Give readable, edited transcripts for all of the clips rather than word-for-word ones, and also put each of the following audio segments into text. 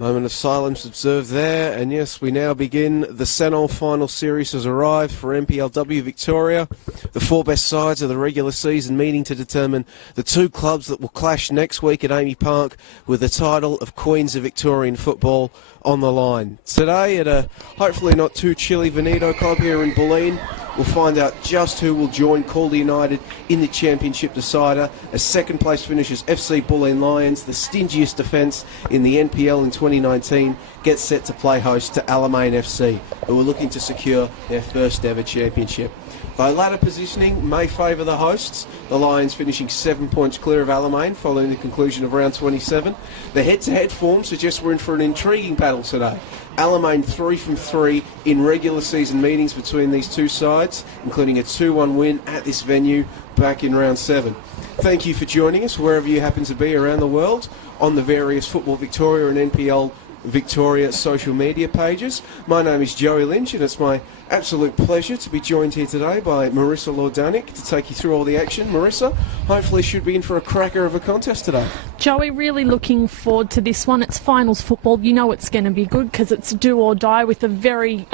Moment of silence observed there, and yes, we now begin. The Senol final series has arrived for NPLW Victoria. The four best sides of the regular season meeting to determine the two clubs that will clash next week at Amy Park with the title of Queens of Victorian Football on the line. Today at a hopefully not too chilly Veneto club here in Bulleen, we'll find out just who will join Calder United in the championship decider as second place finishes FC Bulleen Lions, the stingiest defence in the NPL in 2019, gets set to play host to Alamein FC, who are looking to secure their first ever championship. Though ladder positioning may favour the hosts, the Lions finishing 7 points clear of Alamein following the conclusion of round 27. The head-to-head form suggests we're in for an intriguing battle today. Alamein 3 from 3 in regular season meetings between these two sides, including a 2-1 win at this venue back in round 7. Thank you for joining us wherever you happen to be around the world on the various Football Victoria and NPL Victoria social media pages. My name is Joey Lynch, and it's my absolute pleasure to be joined here today by Marissa Lordanic to take you through all the action. Marissa, hopefully should be in for a cracker of a contest today. Joey, really looking forward to this one. It's finals football. You know it's going to be good because it's do or die with a very,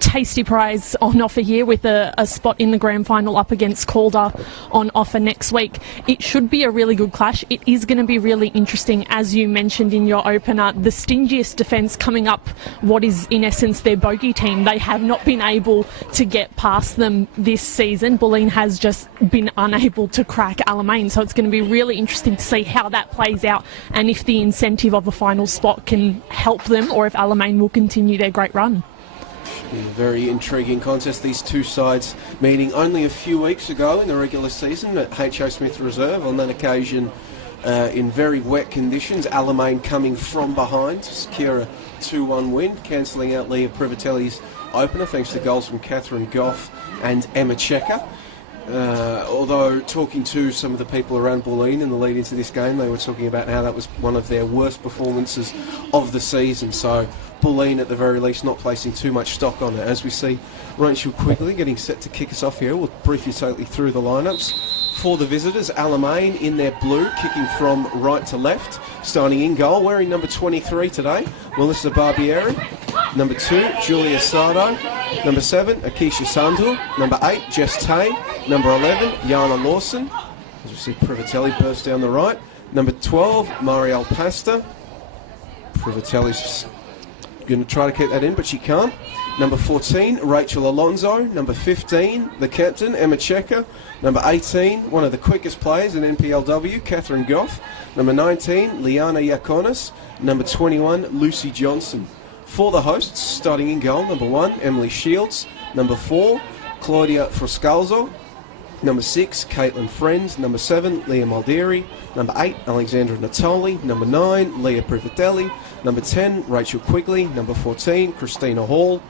tasty prize on offer here with a spot in the grand final up against Calder on offer next week. It should be a really good clash. It is going to be really interesting, as you mentioned in your opener. The stingiest defence coming up what is in essence their bogey team. They have not been able to get past them this season. Bulleen has just been unable to crack Alamein, so it's going to be really interesting to see how that plays out and if the incentive of a final spot can help them or if Alamein will continue their great run. A very intriguing contest. These two sides meeting only a few weeks ago in the regular season at H.O. Smith Reserve. On that occasion, in very wet conditions, Alamein coming from behind to secure a 2-1 win, cancelling out Leah Privatelli's opener thanks to goals from Catherine Goff and Emma Checker. Although talking to some of the people around Bulleen in the lead into this game, they were talking about how that was one of their worst performances of the season. So Bulleen at the very least not placing too much stock on it. As we see Rachel Quigley getting set to kick us off here, we'll briefly take you through the lineups. For the visitors, Alamein in their blue, kicking from right to left. Starting in goal, wearing number 23 today, Melissa Barbieri. Number 2, Julia Sardo. Number 7, Akisha Sandhu. Number 8, Jess Tay. Number 11, Yana Lawson. As we see Privatelli burst down the right. Number 12, Marielle Pasta. Privatelli's going to try to keep that in, but she can't. Number 14, Rachel Alonso. Number 15, the captain, Emma Checker. Number 18, one of the quickest players in NPLW, Catherine Goff. Number 19, Liana Yakonis. Number 21, Lucy Johnson. For the hosts, starting in goal, number 1, Emily Shields. Number 4, Claudia Froscalzo. Number 6, Caitlin Friend. Number 7, Leah Maldieri. Number 8, Alexandra Natoli. Number 9, Leah Privatelli. Number 10, Rachel Quigley. Number 14, Christina Hall.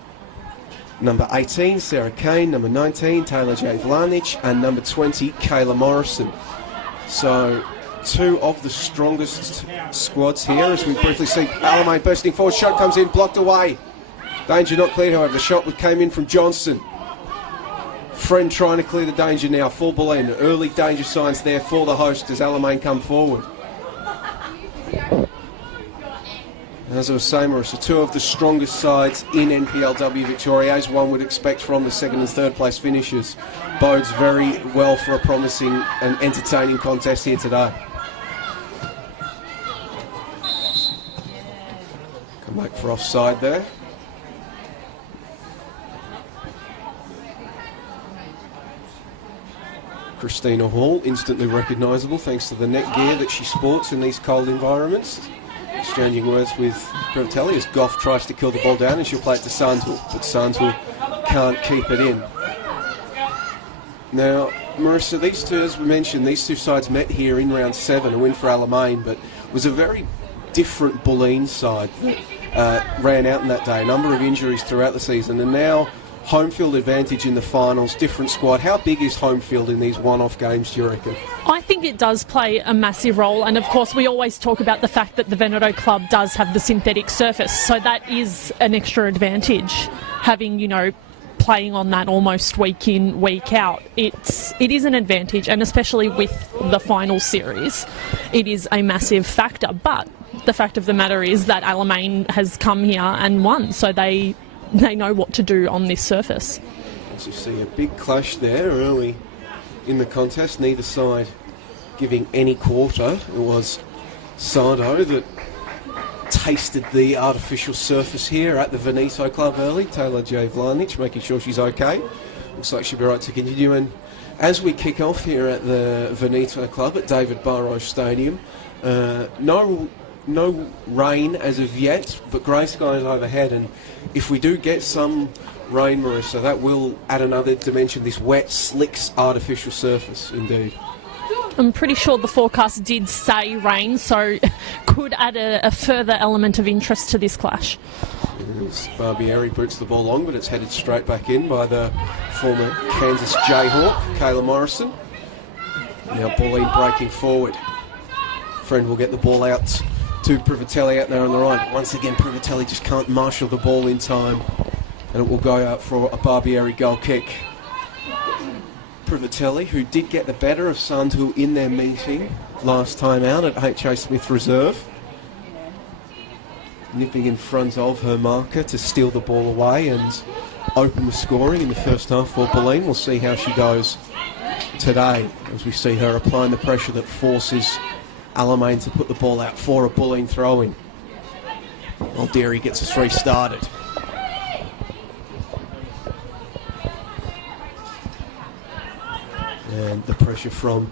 Number 18, Sarah Kane. Number 19, Taylor J. Vlanich. And number 20, Kayla Morrison. So, two of the strongest squads here as we briefly see Alamein bursting forward. Shot comes in, blocked away. Danger not cleared, however. The shot came in from Johnson. Friend trying to clear the danger now for Bulleen. Early danger signs there for the host as Alamein come forward. As I was saying, Marissa, two of the strongest sides in NPLW Victoria, as one would expect from the second and third place finishers. Bodes very well for a promising and entertaining contest here today. Come back for offside there. Christina Hall, instantly recognisable thanks to the neck gear that she sports in these cold environments. Exchanging words with Privatelli as Goff tries to kill the ball down and she'll play it to Sandhu, but Sandhu can't keep it in. Now, Marissa, these two, as we mentioned, these two sides met here in round 7, a win for Alamein, but it was a very different Bulleen side that ran out in that day. A number of injuries throughout the season, and now home field advantage in the finals, different squad. How big is home field in these one-off games, do you reckon? I think it does play a massive role, and of course we always talk about the fact that the Veneto club does have the synthetic surface, so that is an extra advantage, having, playing on that almost week in, week out. It is an advantage, and especially with the final series, it is a massive factor. But the fact of the matter is that Alamein has come here and won, so they know what to do on this surface. As you see, a big clash there early in the contest, neither side giving any quarter. It was Sardo that tasted the artificial surface here at the Veneto Club early. Taylor J. Vlanic making sure she's okay. Looks like she'll be right to continue. And as we kick off here at the Veneto Club at David Burrows Stadium, no rain as of yet, but grey skies overhead. And if we do get some rain, Marissa, that will add another dimension, this wet, slick, artificial surface, indeed. I'm pretty sure the forecast did say rain, so could add a further element of interest to this clash. Barbieri boots the ball long, but it's headed straight back in by the former Kansas Jayhawk, Kayla Morrison. Now Bulleen breaking forward. Friend will get the ball out to Privatelli out there on the right. Once again, Privatelli just can't marshal the ball in time, and it will go out for a Barbieri goal kick. Privatelli, who did get the better of Sandhu in their meeting last time out at H.A. Smith Reserve, nipping in front of her marker to steal the ball away and open the scoring in the first half for Bulleen. We'll see how she goes today as we see her applying the pressure that forces Alamein to put the ball out for a Bulleen throw-in. Well, Derry gets us restarted. And the pressure from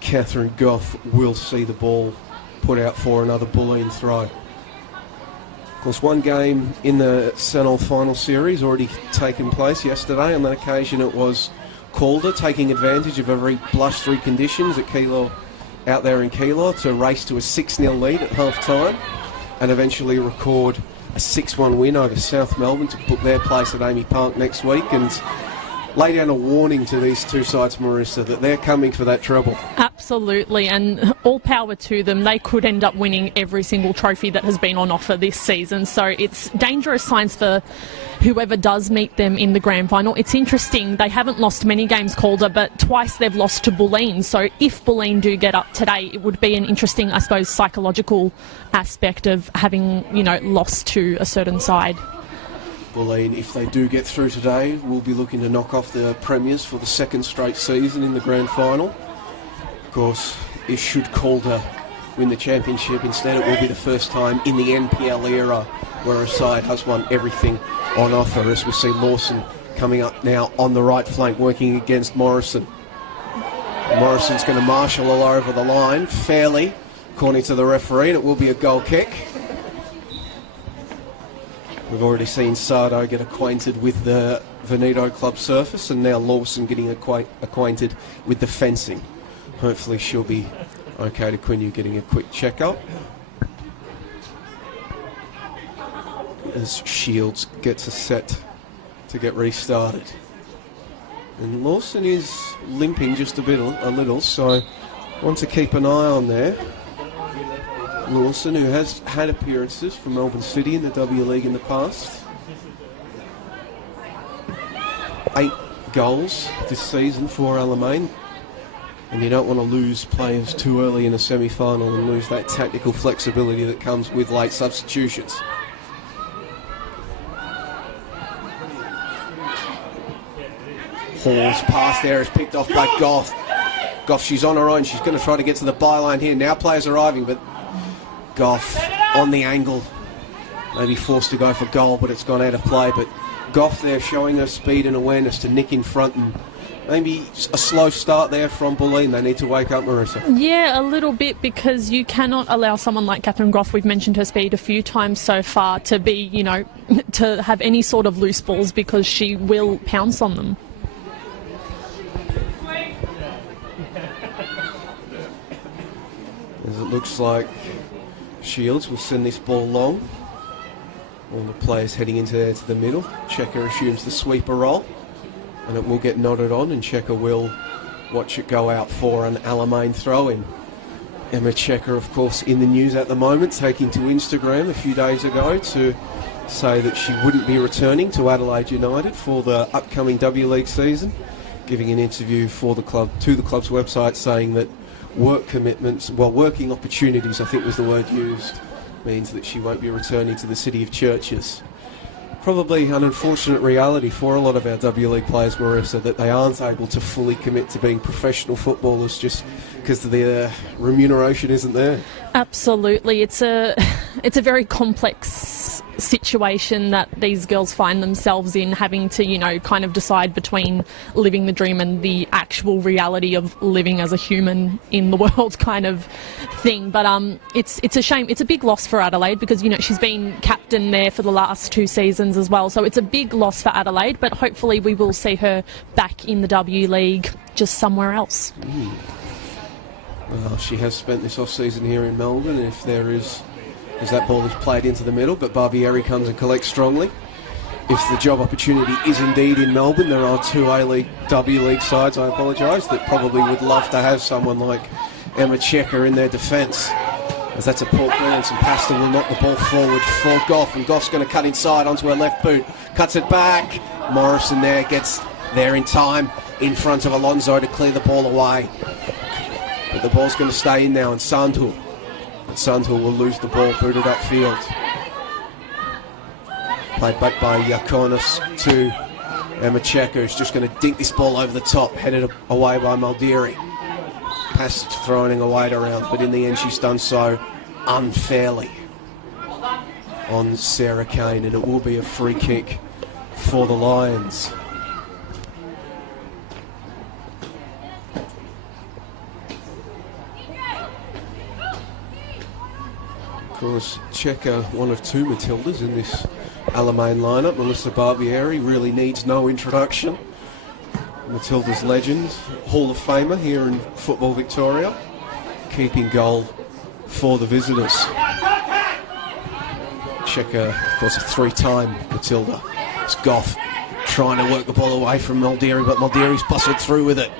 Catherine Goff will see the ball put out for another Bulleen throw. Of course, one game in the Senol final series already taken place yesterday. On that occasion, it was Calder taking advantage of very blustery conditions at Kilo, out there in Kilo, to race to a 6-0 lead at half-time and eventually record a 6-1 win over South Melbourne to book their place at Amy Park next week and lay down a warning to these two sides, Marissa, that they're coming for that treble. Absolutely, and all power to them. They could end up winning every single trophy that has been on offer this season, so it's dangerous signs for whoever does meet them in the grand final. It's interesting, they haven't lost many games, Calder, but twice they've lost to Bulleen, so if Bulleen do get up today, it would be an interesting, I suppose, psychological aspect of having, lost to a certain side. Bulleen, if they do get through today, will be looking to knock off the premiers for the second straight season in the grand final. Of course, if should Calder win the championship, instead it will be the first time in the NPL era where a side has won everything on offer, as we see Lawson coming up now on the right flank working against Morrison. Morrison's going to marshal all over the line fairly, according to the referee, and it will be a goal kick. We've already seen Sardo get acquainted with the Veneto Club surface, and now Lawson getting acquainted with the fencing. Hopefully she'll be okay to continue getting a quick check-up. As Shields gets us set to get restarted. And Lawson is limping just a little, so want to keep an eye on there. Lawson, who has had appearances for Melbourne City in the W League in the past. 8 goals this season for Alamein. And you don't want to lose players too early in a semi-final and lose that tactical flexibility that comes with late substitutions. Hall's pass there is picked off by Goff. Goff, she's on her own. She's going to try to get to the byline here. Now players arriving, but Goff on the angle, maybe forced to go for goal, but it's gone out of play. But Goff there showing her speed and awareness to nick in front, and maybe a slow start there from Bulleen. They need to wake up, Marissa. Yeah, a little bit, because you cannot allow someone like Catherine Goff, we've mentioned her speed a few times so far, to be, to have any sort of loose balls, because she will pounce on them. As it looks like Shields will send this ball long. All the players heading into there to the middle. Checker assumes the sweeper role, and it will get nodded on, and Checker will watch it go out for an Alamein throw-in. Emma Checker, of course, in the news at the moment, taking to Instagram a few days ago to say that she wouldn't be returning to Adelaide United for the upcoming W League season, giving an interview for the club to the club's website saying that work commitments, working opportunities, I think was the word used, means that she won't be returning to the City of Churches. Probably an unfortunate reality for a lot of our W League players, Marissa, that they aren't able to fully commit to being professional footballers just because the remuneration isn't there. Absolutely. It's a very complex situation that these girls find themselves in, having to, you know, kind of decide between living the dream and the actual reality of living as a human in the world kind of thing. But it's a shame. It's a big loss for Adelaide because, you know, she's been captain there for the last 2 seasons as well. So it's a big loss for Adelaide, but hopefully we will see her back in the W League, just somewhere else. Well, she has spent this off-season here in Melbourne, and if there is, as that ball is played into the middle, but Barbieri comes and collects strongly. If the job opportunity is indeed in Melbourne, there are 2 A-League, W League sides, I apologise, that probably would love to have someone like Emma Checker in their defence. As that's a poor ball, and St Pastor will knock the ball forward for Goff, and Goff's going to cut inside onto her left boot, cuts it back. Morrison there gets there in time in front of Alonso to clear the ball away. But the ball's going to stay in now, and Sandhu will lose the ball, booted upfield. Played back by Yakonis to Emma Checker, who's just going to dink this ball over the top, headed away by Maldiri. Passage throwing a weight around, but in the end she's done so unfairly on Sarah Kane, and it will be a free kick for the Lions. Of course, Checker, one of 2 Matildas in this Alamein lineup. Melissa Barbieri really needs no introduction. Matilda's legend, Hall of Famer here in Football Victoria, keeping goal for the visitors. Checker, of course, a 3-time Matilda. It's Goff trying to work the ball away from Maldiri, but Maldiri's bustled through with it.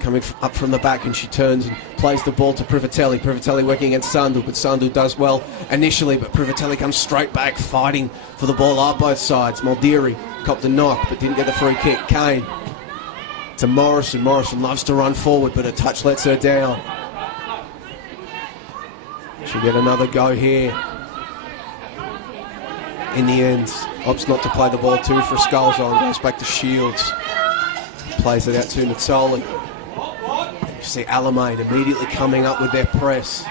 Coming up from the back, and she turns and plays the ball to Privatelli. Privatelli working against Sandhu, but Sandhu does well initially, but Privatelli comes straight back, fighting for the ball up both sides. Maldiri copped a knock, but didn't get the free kick. Kane to Morrison. Morrison loves to run forward, but a touch lets her down. She'll get another go here. In the end, opts not to play the ball to for Skulls-on, goes back to Shields. Plays it out to Mazzoli. You see Alamein immediately coming up with their press,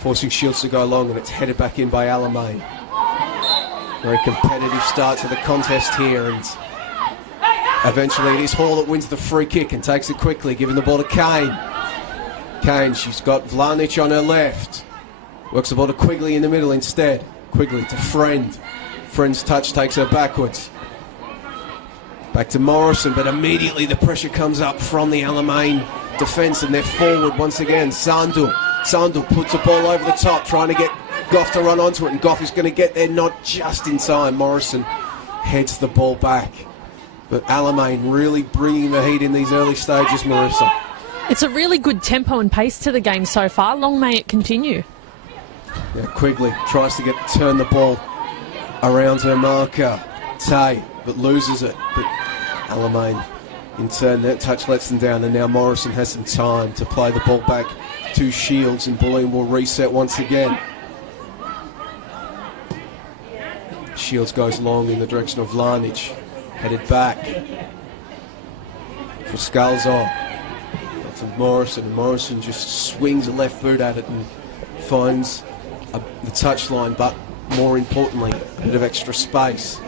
forcing Shields to go long, and it's headed back in by Alamein. Very competitive start to the contest here, and eventually it is Hall that wins the free kick and takes it quickly, giving the ball to Kane. Kane, she's got Vlanic on her left. Works the ball to Quigley in the middle instead. Quigley to Friend. Friend's touch takes her backwards. Back to Morrison, but immediately the pressure comes up from the Alamein defence, and they're forward once again. Sandhu puts the ball over the top, trying to get Goff to run onto it, and Goff is going to get there not just in time. Morrison heads the ball back. But Alamein really bringing the heat in these early stages, Marissa. It's a really good tempo and pace to the game so far. Long may it continue. Yeah, Quigley tries to turn the ball around her marker, Tay, but loses it. But Alamein, in turn, that touch lets them down, and now Morrison has some time to play the ball back to Shields, and Bulleen will reset once again. Shields goes long in the direction of Vlanic, headed back for Skulls-on. That's Morrison, and Morrison just swings a left boot at it and finds the touchline, but more importantly, a bit of extra space.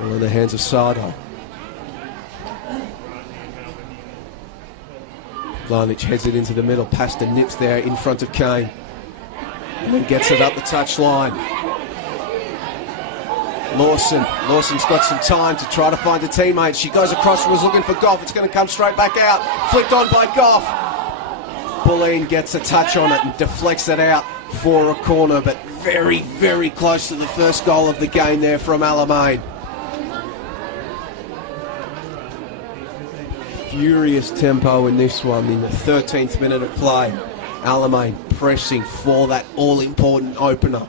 All in the hands of Sardo. Vlanic heads it into the middle. Pasta nips there in front of Kane, and then gets it up the touchline. Lawson's got some time to try to find a teammate. She goes across and was looking for Goff. It's going to come straight back out. Flicked on by Goff. Bulleen gets a touch on it and deflects it out for a corner, but very, very close to the first goal of the game there from Alamein. Furious tempo in this one in the 13th minute of play. Alamein pressing for that all-important opener.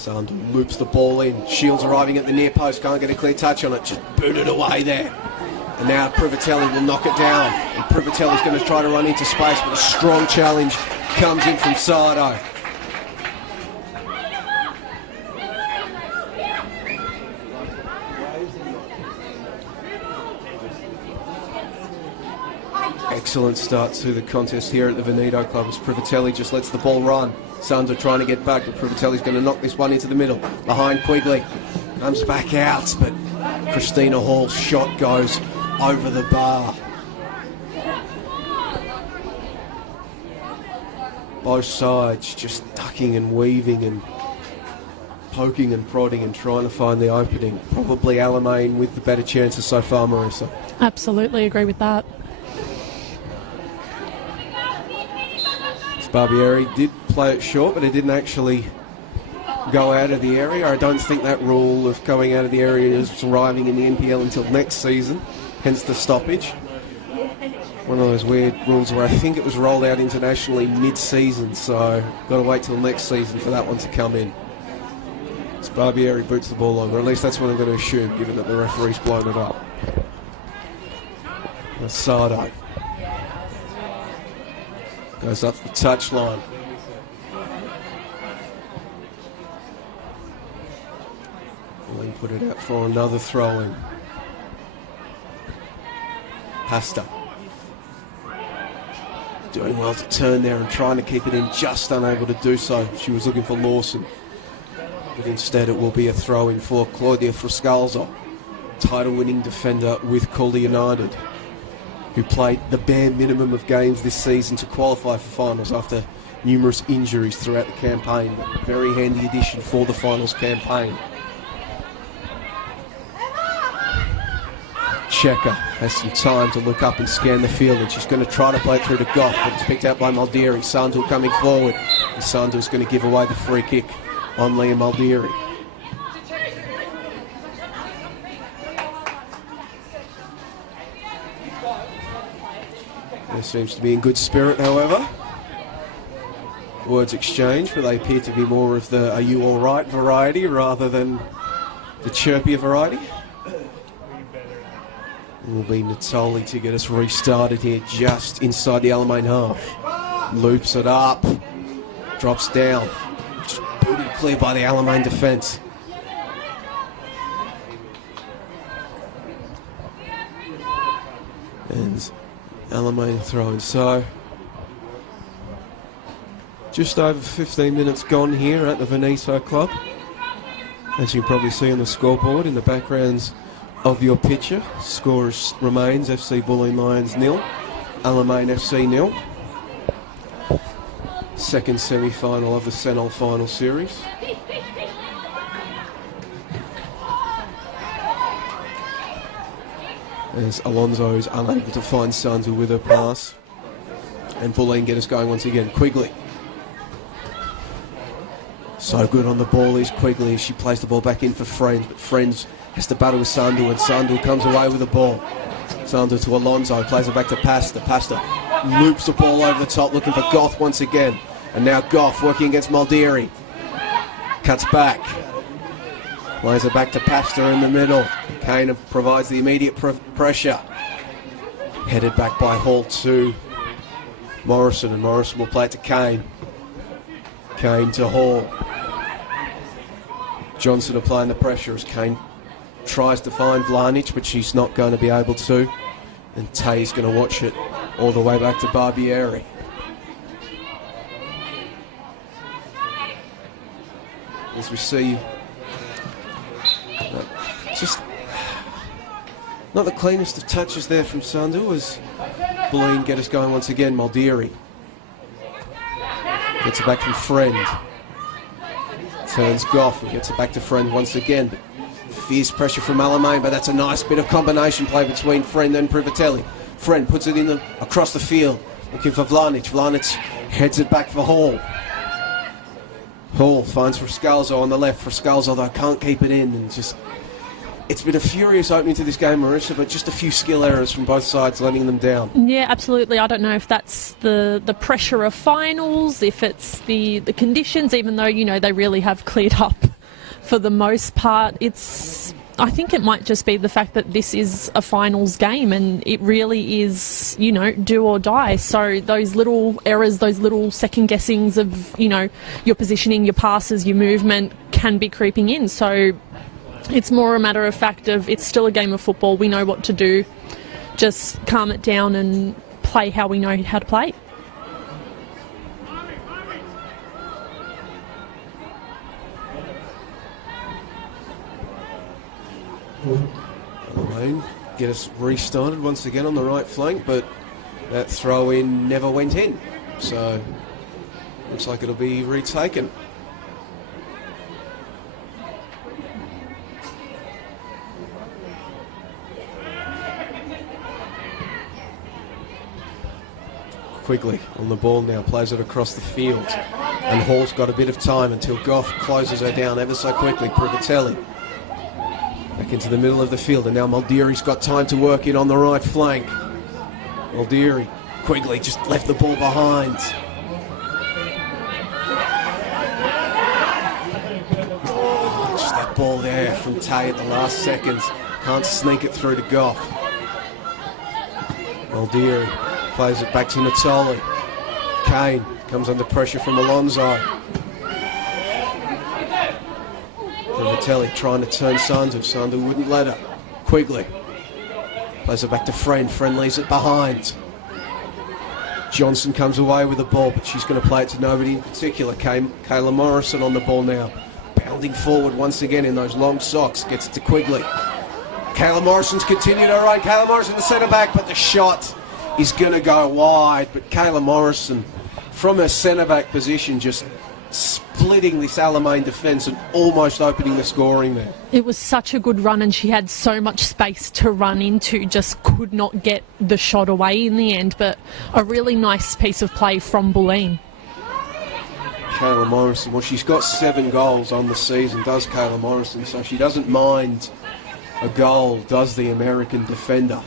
Sandu loops the ball in. Shields arriving at the near post, can't get a clear touch on it, just booted away there. And now Privatelli will knock it down. And Privatelli's going to try to run into space, but a strong challenge comes in from Sardo. Excellent start to the contest here at the Veneto Club as Privatelli just lets the ball run. Sandu trying to get back, but Privatelli's going to knock this one into the middle. Behind Quigley. Comes back out, but Christina Hall's shot goes over the bar. Both sides just ducking and weaving and poking and prodding and trying to find the opening. Probably Alamein with the better chances so far, Marissa. Absolutely agree with that. Barbieri did play it short, but it didn't actually go out of the area. I don't think that rule of going out of the area is arriving in the NPL until next season, hence the stoppage. One of those weird rules where I think it was rolled out internationally mid-season, so got to wait till next season for that one to come in. As Barbieri boots the ball on, or at least that's what I'm going to assume, given that the referee's blown it up. Sardo goes up the touchline. Bulleen put it out for another throw-in. Pasta doing well to turn there and trying to keep it in, just unable to do so. She was looking for Lawson, but instead it will be a throw-in for Claudia Frascalzo, title-winning defender with Calder United, who played the bare minimum of games this season to qualify for finals after numerous injuries throughout the campaign. Very handy addition for the finals campaign. Checker has some time to look up and scan the field, and she's going to try to play it through to Goff, but it's picked out by Maldieri. Sandu coming forward, and Sandu's going to give away the free kick on Liam Maldieri. There seems to be in good spirit, however. Words exchanged, but they appear to be more of the "are you alright" variety rather than the chirpier variety. It will be Natoli to get us restarted here just inside the Alamein half. Loops it up, drops down, just booted clear by the Alamein defence. And Alamein throwing. So just over 15 minutes gone here at the Veneto Club. As you can probably see on the scoreboard in the backgrounds of your picture, score remains FC Bulleen Lions 0, Alamein FC 0. Second semi-final of the Senol final series. As Alonso is unable to find Sandu with her pass. And Bulleen get us going once again. Quigley. So good on the ball is Quigley as she plays the ball back in for Friends, but Friends has to battle with Sandu, and Sandu comes away with the ball. Sandu to Alonso, plays it back to Pasta. Pasta loops the ball over the top, looking for Goff once again. And now Goff working against Maldieri. Cuts back. Plays it back to Pasta in the middle. Kane provides the immediate pressure. Headed back by Hall to Morrison, and Morrison will play it to Kane. Kane to Hall. Johnson applying the pressure as Kane tries to find Vlanic, but she's not going to be able to. And Tay's going to watch it all the way back to Barbieri. As we see, just not the cleanest of touches there from Sandu as Bulleen get us going once again. Maldieri gets it back from Friend. Turns Goff and gets it back to Friend once again. Fierce pressure from Alamein, but that's a nice bit of combination play between Friend and Privatelli. Friend puts it in across the field, looking for Vlanic. Vlanic heads it back for Hall. Hall finds Frascalzo on the left. Frascalzo, though, can't keep it in. And just, it's been a furious opening to this game, Marissa, but just a few skill errors from both sides letting them down. Yeah, absolutely. I don't know if that's the pressure of finals, if it's the conditions, even though, you know, they really have cleared up for the most part, I think it might just be the fact that this is a finals game and it really is, do or die. So those little errors, those little second guessings of, your positioning, your passes, your movement can be creeping in. So it's more a matter of fact of it's still a game of football. We know what to do. Just calm it down and play how we know how to play. Alamein get us restarted once again on the right flank, but that throw in never went in. So looks like it'll be retaken. Quigley on the ball now, plays it across the field, and Hall's got a bit of time until Goff closes her down ever so quickly. Privatelli back into the middle of the field, and now Muldeary's got time to work in on the right flank. Muldeary, Quigley just left the ball behind. Just that ball there from Tay at the last seconds. Can't sneak it through to Goff. Muldeary plays it back to Natoli. Kane comes under pressure from Alonso. Privatelli trying to turn Sandu. Sandu wouldn't let her. Quigley plays it back to Friend. Friend leaves it behind. Johnson comes away with the ball, but she's going to play it to nobody in particular. Kayla Morrison on the ball now. Bounding forward once again in those long socks. Gets it to Quigley. Kayla Morrison's continued her run. Kayla Morrison, the centre back, but the shot is going to go wide. But Kayla Morrison, from her centre back position, just splitting this Alamein defence and almost opening the scoring there. It was such a good run and she had so much space to run into, just could not get the shot away in the end, but a really nice piece of play from Bulleen. Kayla Morrison, well, she's got 7 goals on the season, does Kayla Morrison, so she doesn't mind a goal, does the American defender.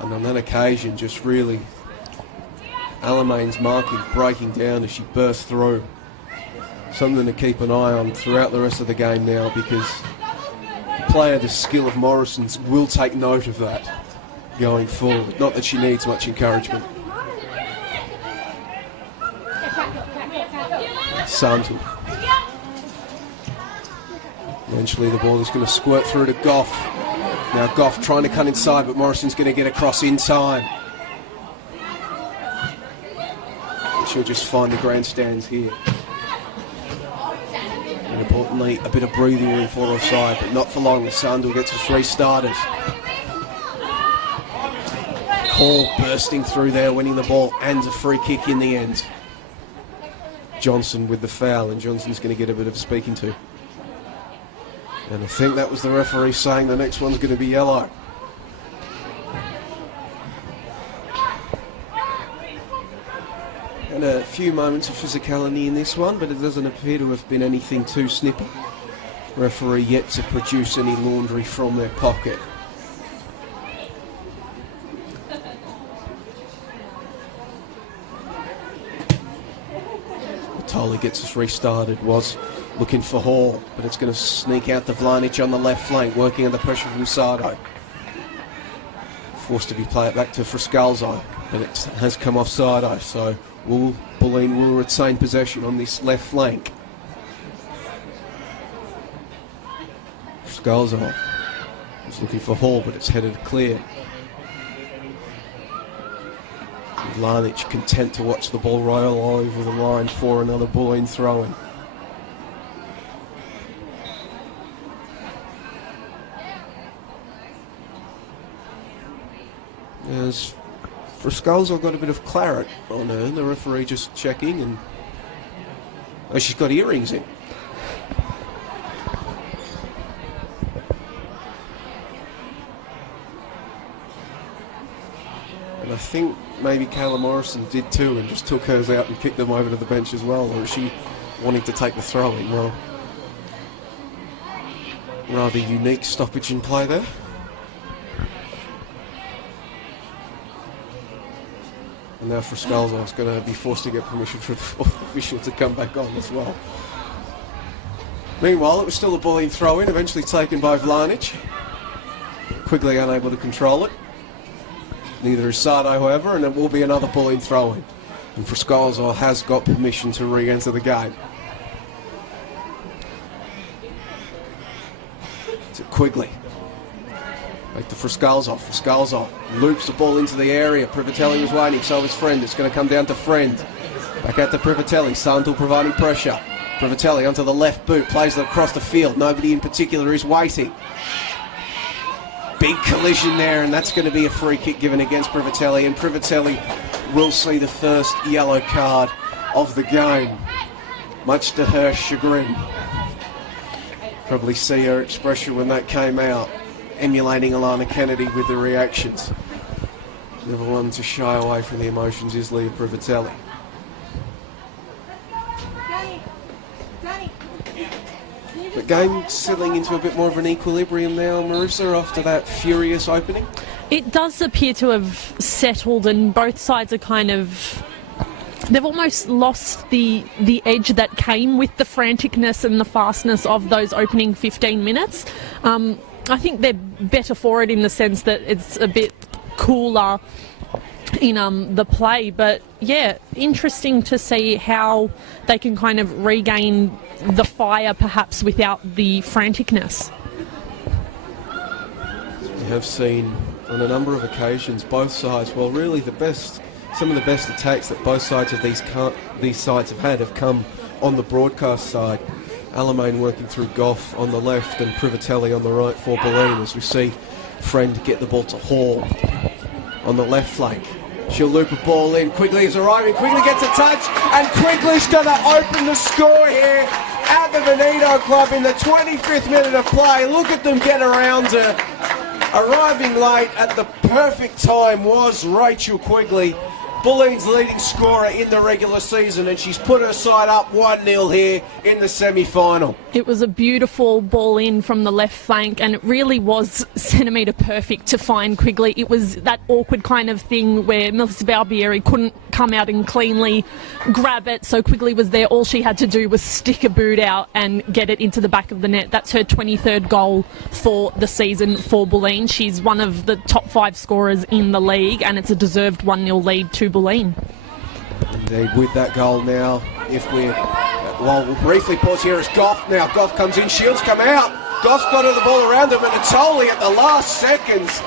And on that occasion, just really Alamein's marking breaking down as she bursts through. Something to keep an eye on throughout the rest of the game now, because a player the skill of Morrison's will take note of that going forward. Not that she needs much encouragement. Santu. Eventually the ball is going to squirt through to Goff. Now Goff trying to cut inside, but Morrison's going to get across in time. She'll just find the grandstands here. And importantly, a bit of breathing room for offside, but not for long. Sandal gets us restarted. Hall bursting through there, winning the ball, and a free kick in the end. Johnson with the foul, and Johnson's going to get a bit of speaking to. And I think that was the referee saying the next one's going to be yellow. And a few moments of physicality in this one, but it doesn't appear to have been anything too snippy. Referee yet to produce any laundry from their pocket. Tolly gets us restarted, was looking for Hall, but it's going to sneak out to Vlanic on the left flank, working under pressure from Sardo. Forced to be played back to Friscalzo, and it has come off Sardo, so Bulleen will retain possession on this left flank. Friscalzo is looking for Hall, but it's headed clear. Vlanic content to watch the ball roll over the line for another Bulleen throw-in. As Friscalzo got a bit of claret on her, the referee just checking, and oh, she's got earrings in. And I think maybe Kayla Morrison did too, and just took hers out and kicked them over to the bench as well, or is she wanting to take the throw-in? Well, rather unique stoppage in play there. And now Friscalzo is going to be forced to get permission for the fourth official to come back on as well. Meanwhile, it was still a Bulleen throw-in, eventually taken by Vlanic. Quigley unable to control it. Neither is Sardo, however, and it will be another Bulleen throw-in. And Frascalzo has got permission to re-enter the game. To Quigley. Back to Frascalzo. Frascalzo loops the ball into the area. Privatelli was waiting, so his Friend. It's going to come down to Friend. Back out to Privatelli. Sandal providing pressure. Privatelli onto the left boot. Plays it across the field. Nobody in particular is waiting. Big collision there, and that's going to be a free kick given against Privatelli, and Privatelli will see the first yellow card of the game, much to her chagrin. Probably see her expression when that came out, emulating Alana Kennedy with the reactions. Never one to shy away from the emotions is Leah Privatelli. The game settling into a bit more of an equilibrium now, Marissa, after that furious opening? It does appear to have settled, and both sides are kind of... They've almost lost the edge that came with the franticness and the fastness of those opening 15 minutes. I think they're better for it in the sense that it's a bit cooler in the play, but yeah, interesting to see how they can kind of regain the fire perhaps without the franticness. We have seen on a number of occasions both sides, well really some of the best attacks that both sides of these sides have come on the broadcast side. Alamein working through Goff on the left and Privatelli on the right for Bulleen, as we see Friend get the ball to Hall on the left flank. She'll loop a ball in. Quigley is arriving. Quigley gets a touch, and Quigley's going to open the score here at the Benito Club in the 25th minute of play. Look at them get around her. Arriving late at the perfect time was Rachel Quigley, Bulleen's leading scorer in the regular season, and she's put her side up 1-0 here in the semi-final. It was a beautiful ball in from the left flank, and it really was centimetre perfect to find Quigley. It was that awkward kind of thing where Melissa Barbieri couldn't come out and cleanly grab it, so Quigley was there. All she had to do was stick a boot out and get it into the back of the net. That's her 23rd goal for the season for Bulleen. She's one of the top 5 scorers in the league, and it's a deserved 1-0 lead to Bulleen. Indeed, with that goal now, we'll briefly pause here as Goff comes in, Shields come out, Goff's got the ball around him, and Natoli at the last seconds,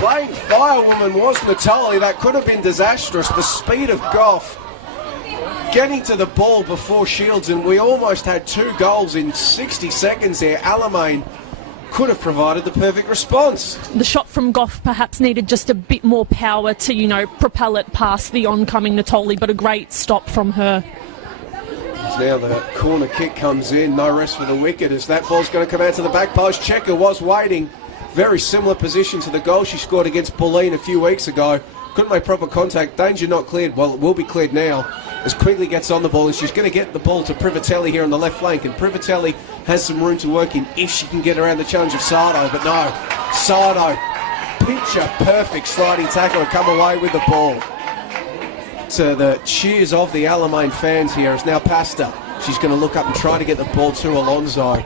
playing firewoman was Natoli. That could have been disastrous. The speed of Goff getting to the ball before Shields, and we almost had 2 goals in 60 seconds there. Alamein could have provided the perfect response. The shot from Goff perhaps needed just a bit more power to, propel it past the oncoming Natoli, but a great stop from her. Now the corner kick comes in, no rest for the wicket as that ball's going to come out to the back post. Checker was waiting. Very similar position to the goal she scored against Bulleen a few weeks ago. Couldn't make proper contact. Danger not cleared. Well, it will be cleared now as Quigley gets on the ball, and she's going to get the ball to Privatelli here on the left flank, and Privatelli has some room to work in if she can get around the challenge of Sardo, but no. Sardo, picture perfect sliding tackle and come away with the ball. To the cheers of the Alamein fans here is now Pasta. She's going to look up and try to get the ball to Alonso.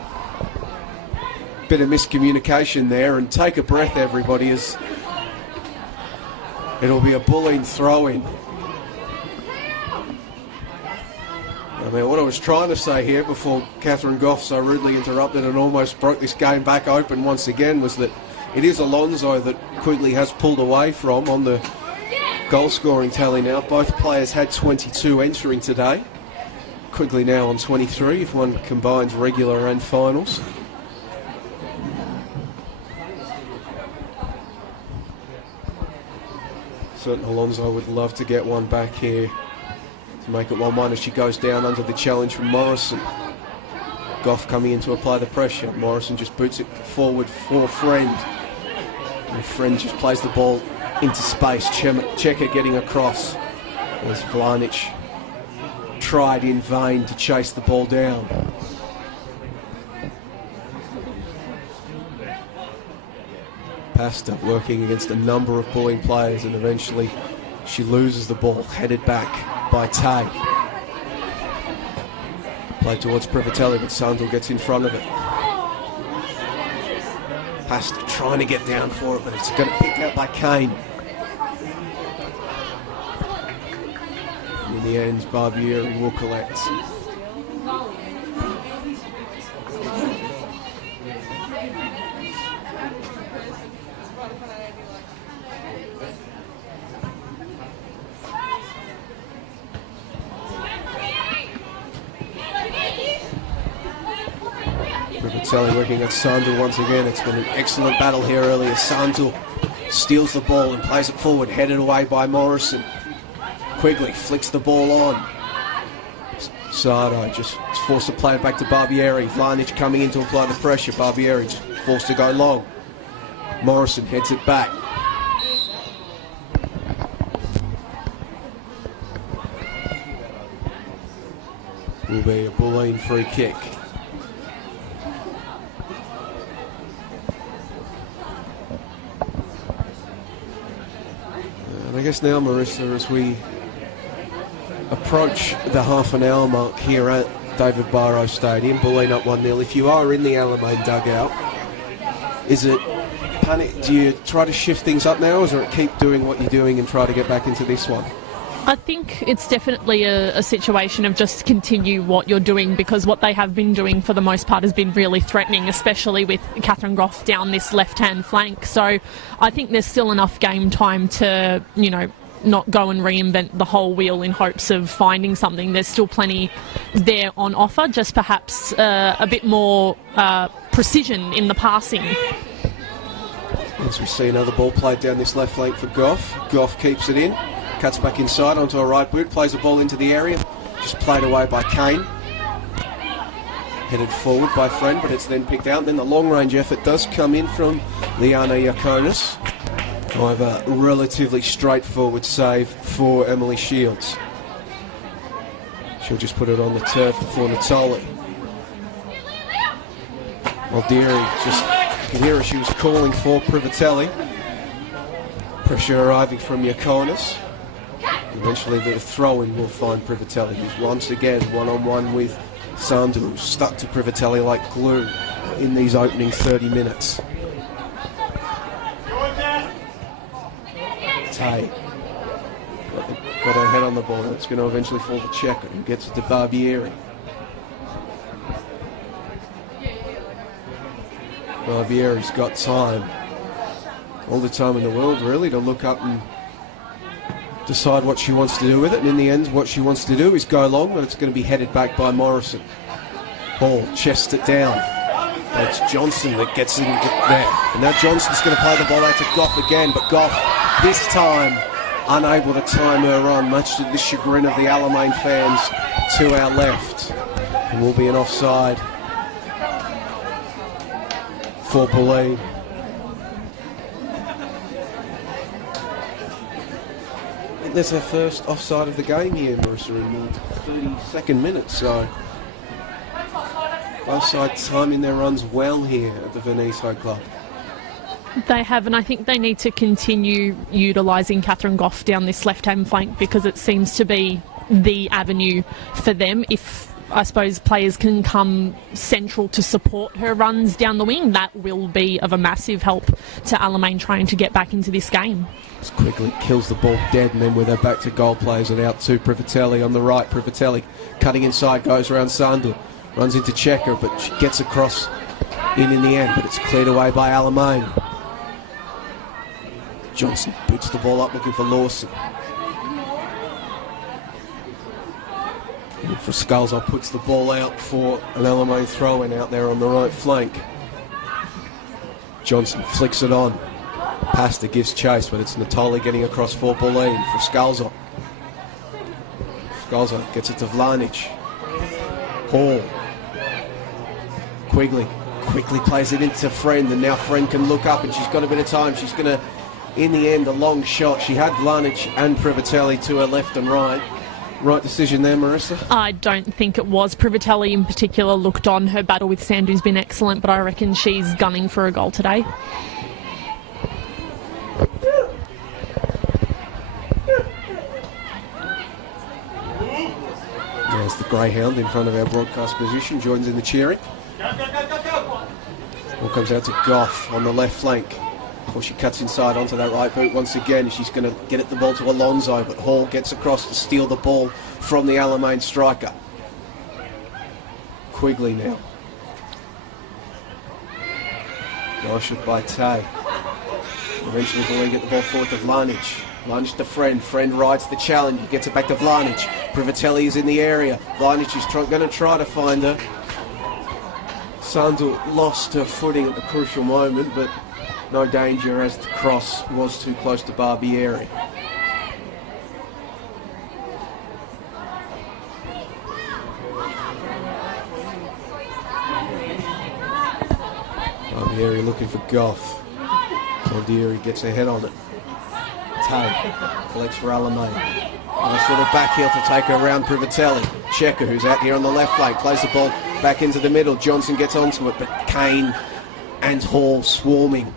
Bit of miscommunication there, and take a breath everybody, as it'll be a Bulleen throw-in. I mean, what I was trying to say here before Catherine Goff so rudely interrupted and almost broke this game back open once again was that it is Alonso that Quigley has pulled away from on the goal-scoring tally now. Both players had 22 entering today. Quigley now on 23 if one combines regular and finals. Certainly Alonso would love to get one back here to make it 1-1 as she goes down under the challenge from Morrison. Goff coming in to apply the pressure. Morrison just boots it forward for Friend. And Friend just plays the ball into space. Checker getting across as Vlanic tried in vain to chase the ball down. Pasta working against a number of Bulleen players, and eventually she loses the ball, headed back by Tay. Played towards Privatelli, but Sandel gets in front of it. Past trying to get down for it, but it's going to be picked out by Kane. In the end, Barbieri will collect. Privatelli working at Sandel once again. It's been an excellent battle here earlier. Sandel steals the ball and plays it forward, headed away by Morrison. Quigley flicks the ball on. Sardo just forced to play it back to Barbieri. Vlanic coming in to apply the pressure. Barbieri just forced to go long. Morrison heads it back. Will be a Bulleen free kick. And I guess now, Marissa, as we approach the half an hour mark here at David Barrow Stadium, Bulleen up 1-0. If you are in the Alamein dugout, is it panic? Do you try to shift things up now, or is it keep doing what you're doing and try to get back into this one? I think it's definitely a situation of just continue what you're doing, because what they have been doing for the most part has been really threatening, especially with Catherine Groff down this left-hand flank. So I think there's still enough game time to, you know, not go and reinvent the whole wheel in hopes of finding something. There's still plenty there on offer, just perhaps a bit more precision in the passing. As we see another ball played down this left flank for Goff. Goff keeps it in, cuts back inside onto a right boot, plays the ball into the area, just played away by Kane. Headed forward by Friend, but it's then picked out. Then the long-range effort does come in from Liana Yakonis. However, relatively straightforward save for Emily Shields. She'll just put it on the turf for Natoli. Well, Deary just here, she was calling for Privatelli. Pressure arriving from Yakonis. Eventually the throw-in will find Privatelli, who's once again one-on-one with Sandel, who's stuck to Privatelli like glue in these opening 30 minutes. Tay got her head on the ball. It's going to eventually fall to Checker, who gets it to Barbieri. Barbieri's got time, all the time in the world really, to look up and decide what she wants to do with it, and in the end what she wants to do is go long, but it's going to be headed back by Morrison. Ball chests it down. It's Johnson that gets in there, and now Johnson's going to play the ball out to Goff again, but Goff this time unable to time her run, much to the chagrin of the Alamein fans to our left, and will be an offside for Bulleen. There's her first offside of the game here, Marissa, in the 32nd minute, so both sides timing their runs well here at the Veneto Club. They have, and I think they need to continue utilising Catherine Goff down this left-hand flank, because it seems to be the avenue for them. If, I suppose, players can come central to support her runs down the wing, that will be of a massive help to Alamein trying to get back into this game. Just quickly kills the ball dead, and then with her back to goal, plays it out to Privatelli on the right. Privatelli cutting inside, goes around Sandel, runs into Checker, but she gets across in the end, but it's cleared away by Alamein. Johnson boots the ball up looking for Lawson. For Skulls, puts the ball out for an Alamein throw-in out there on the right flank. Johnson flicks it on. Pasta gives chase, but it's Natoli getting across for Bulleen for Skulls. Skulls gets it to Vlanic. Hall. Quigley quickly plays it into Friend, and now Friend can look up, and she's got a bit of time. She's going to, in the end, a long shot. She had Vlanic and Privatelli to her left and right. Right decision there, Marissa? I don't think it was. Privatelli in particular looked on. Her battle with Sandu's been excellent, but I reckon she's gunning for a goal today. As the greyhound in front of our broadcast position, joins in the cheering. Ball comes out to Goff on the left flank. Before she cuts inside onto that right boot once again. She's going to get the ball to Alonso, but Hall gets across to steal the ball from the Alamein striker. Quigley now. Nice shot by Tay. Eventually Bulleen get the ball forward to Vlanic. Vlanic to Friend. Friend rides the challenge. He gets it back to Vlanic. Privatelli is in the area. Vlanic is going to try to find her. Sandel lost her footing at the crucial moment, but no danger as the cross was too close to Barbieri. Barbieri looking for Goff. Barbieri gets her head on it. Tay collects for Alamein. Nice little back heel to take her around Privatelli. Checker, who's out here on the left flank, plays the ball back into the middle. Johnson gets onto it, but Kane and Hall swarming.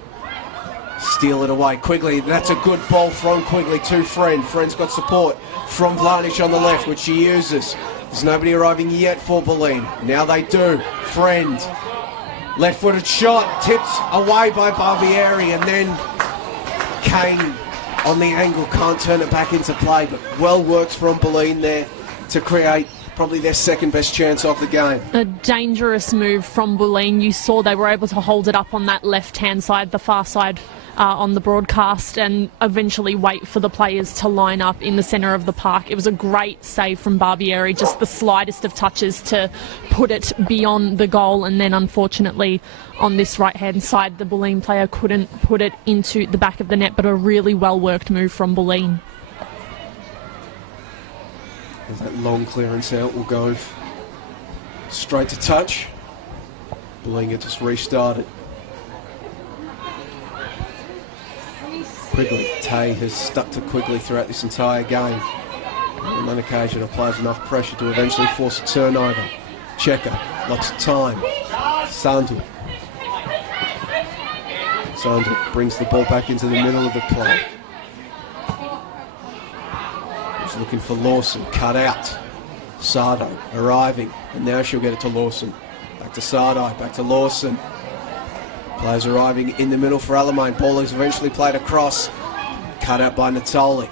Steal it away. Quigley, that's a good ball from Quigley to Friend. Friend's got support from Vlanic on the left, which she uses. There's nobody arriving yet for Bulleen. Now they do. Friend. Left-footed shot, tipped away by Barbieri, and then Kane on the angle can't turn it back into play, but well works from Bulleen there to create probably their second best chance of the game. A dangerous move from Bulleen. You saw they were able to hold it up on that left-hand side, the far side on the broadcast, and eventually wait for the players to line up in the centre of the park. It was a great save from Barbieri, just the slightest of touches to put it beyond the goal, and then unfortunately on this right-hand side the Bulleen player couldn't put it into the back of the net, but a really well-worked move from Bulleen. As that long clearance out will go straight to touch. Bulleen gets us restarted. Quigley. Tay has stuck to Quigley throughout this entire game. On one occasion applies enough pressure to eventually force a turnover. Checker, lots of time. Sandel. Sandel brings the ball back into the middle of the play. He's looking for Lawson, cut out. Sardo arriving, and now she'll get it to Lawson. Back to Sardo, back to Lawson. Players arriving in the middle for Alamein. Ball is eventually played across. Cut out by Natoli.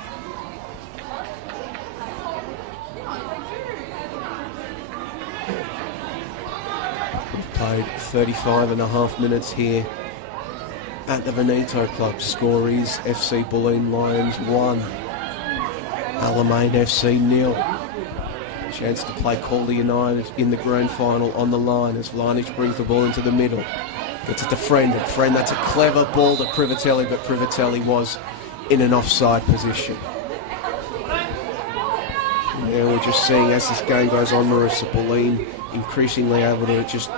We've played 35 and a half minutes here at the Veneto Club. Score is FC Bulleen Lions 1. Alamein FC 0. Chance to play Calder United in the grand final on the line as Vlanic brings the ball into the middle. Gets it to Friend, and Friend, that's a clever ball to Privatelli, but Privatelli was in an offside position. And now we're just seeing, as this game goes on, Marissa, Bulleen increasingly able to just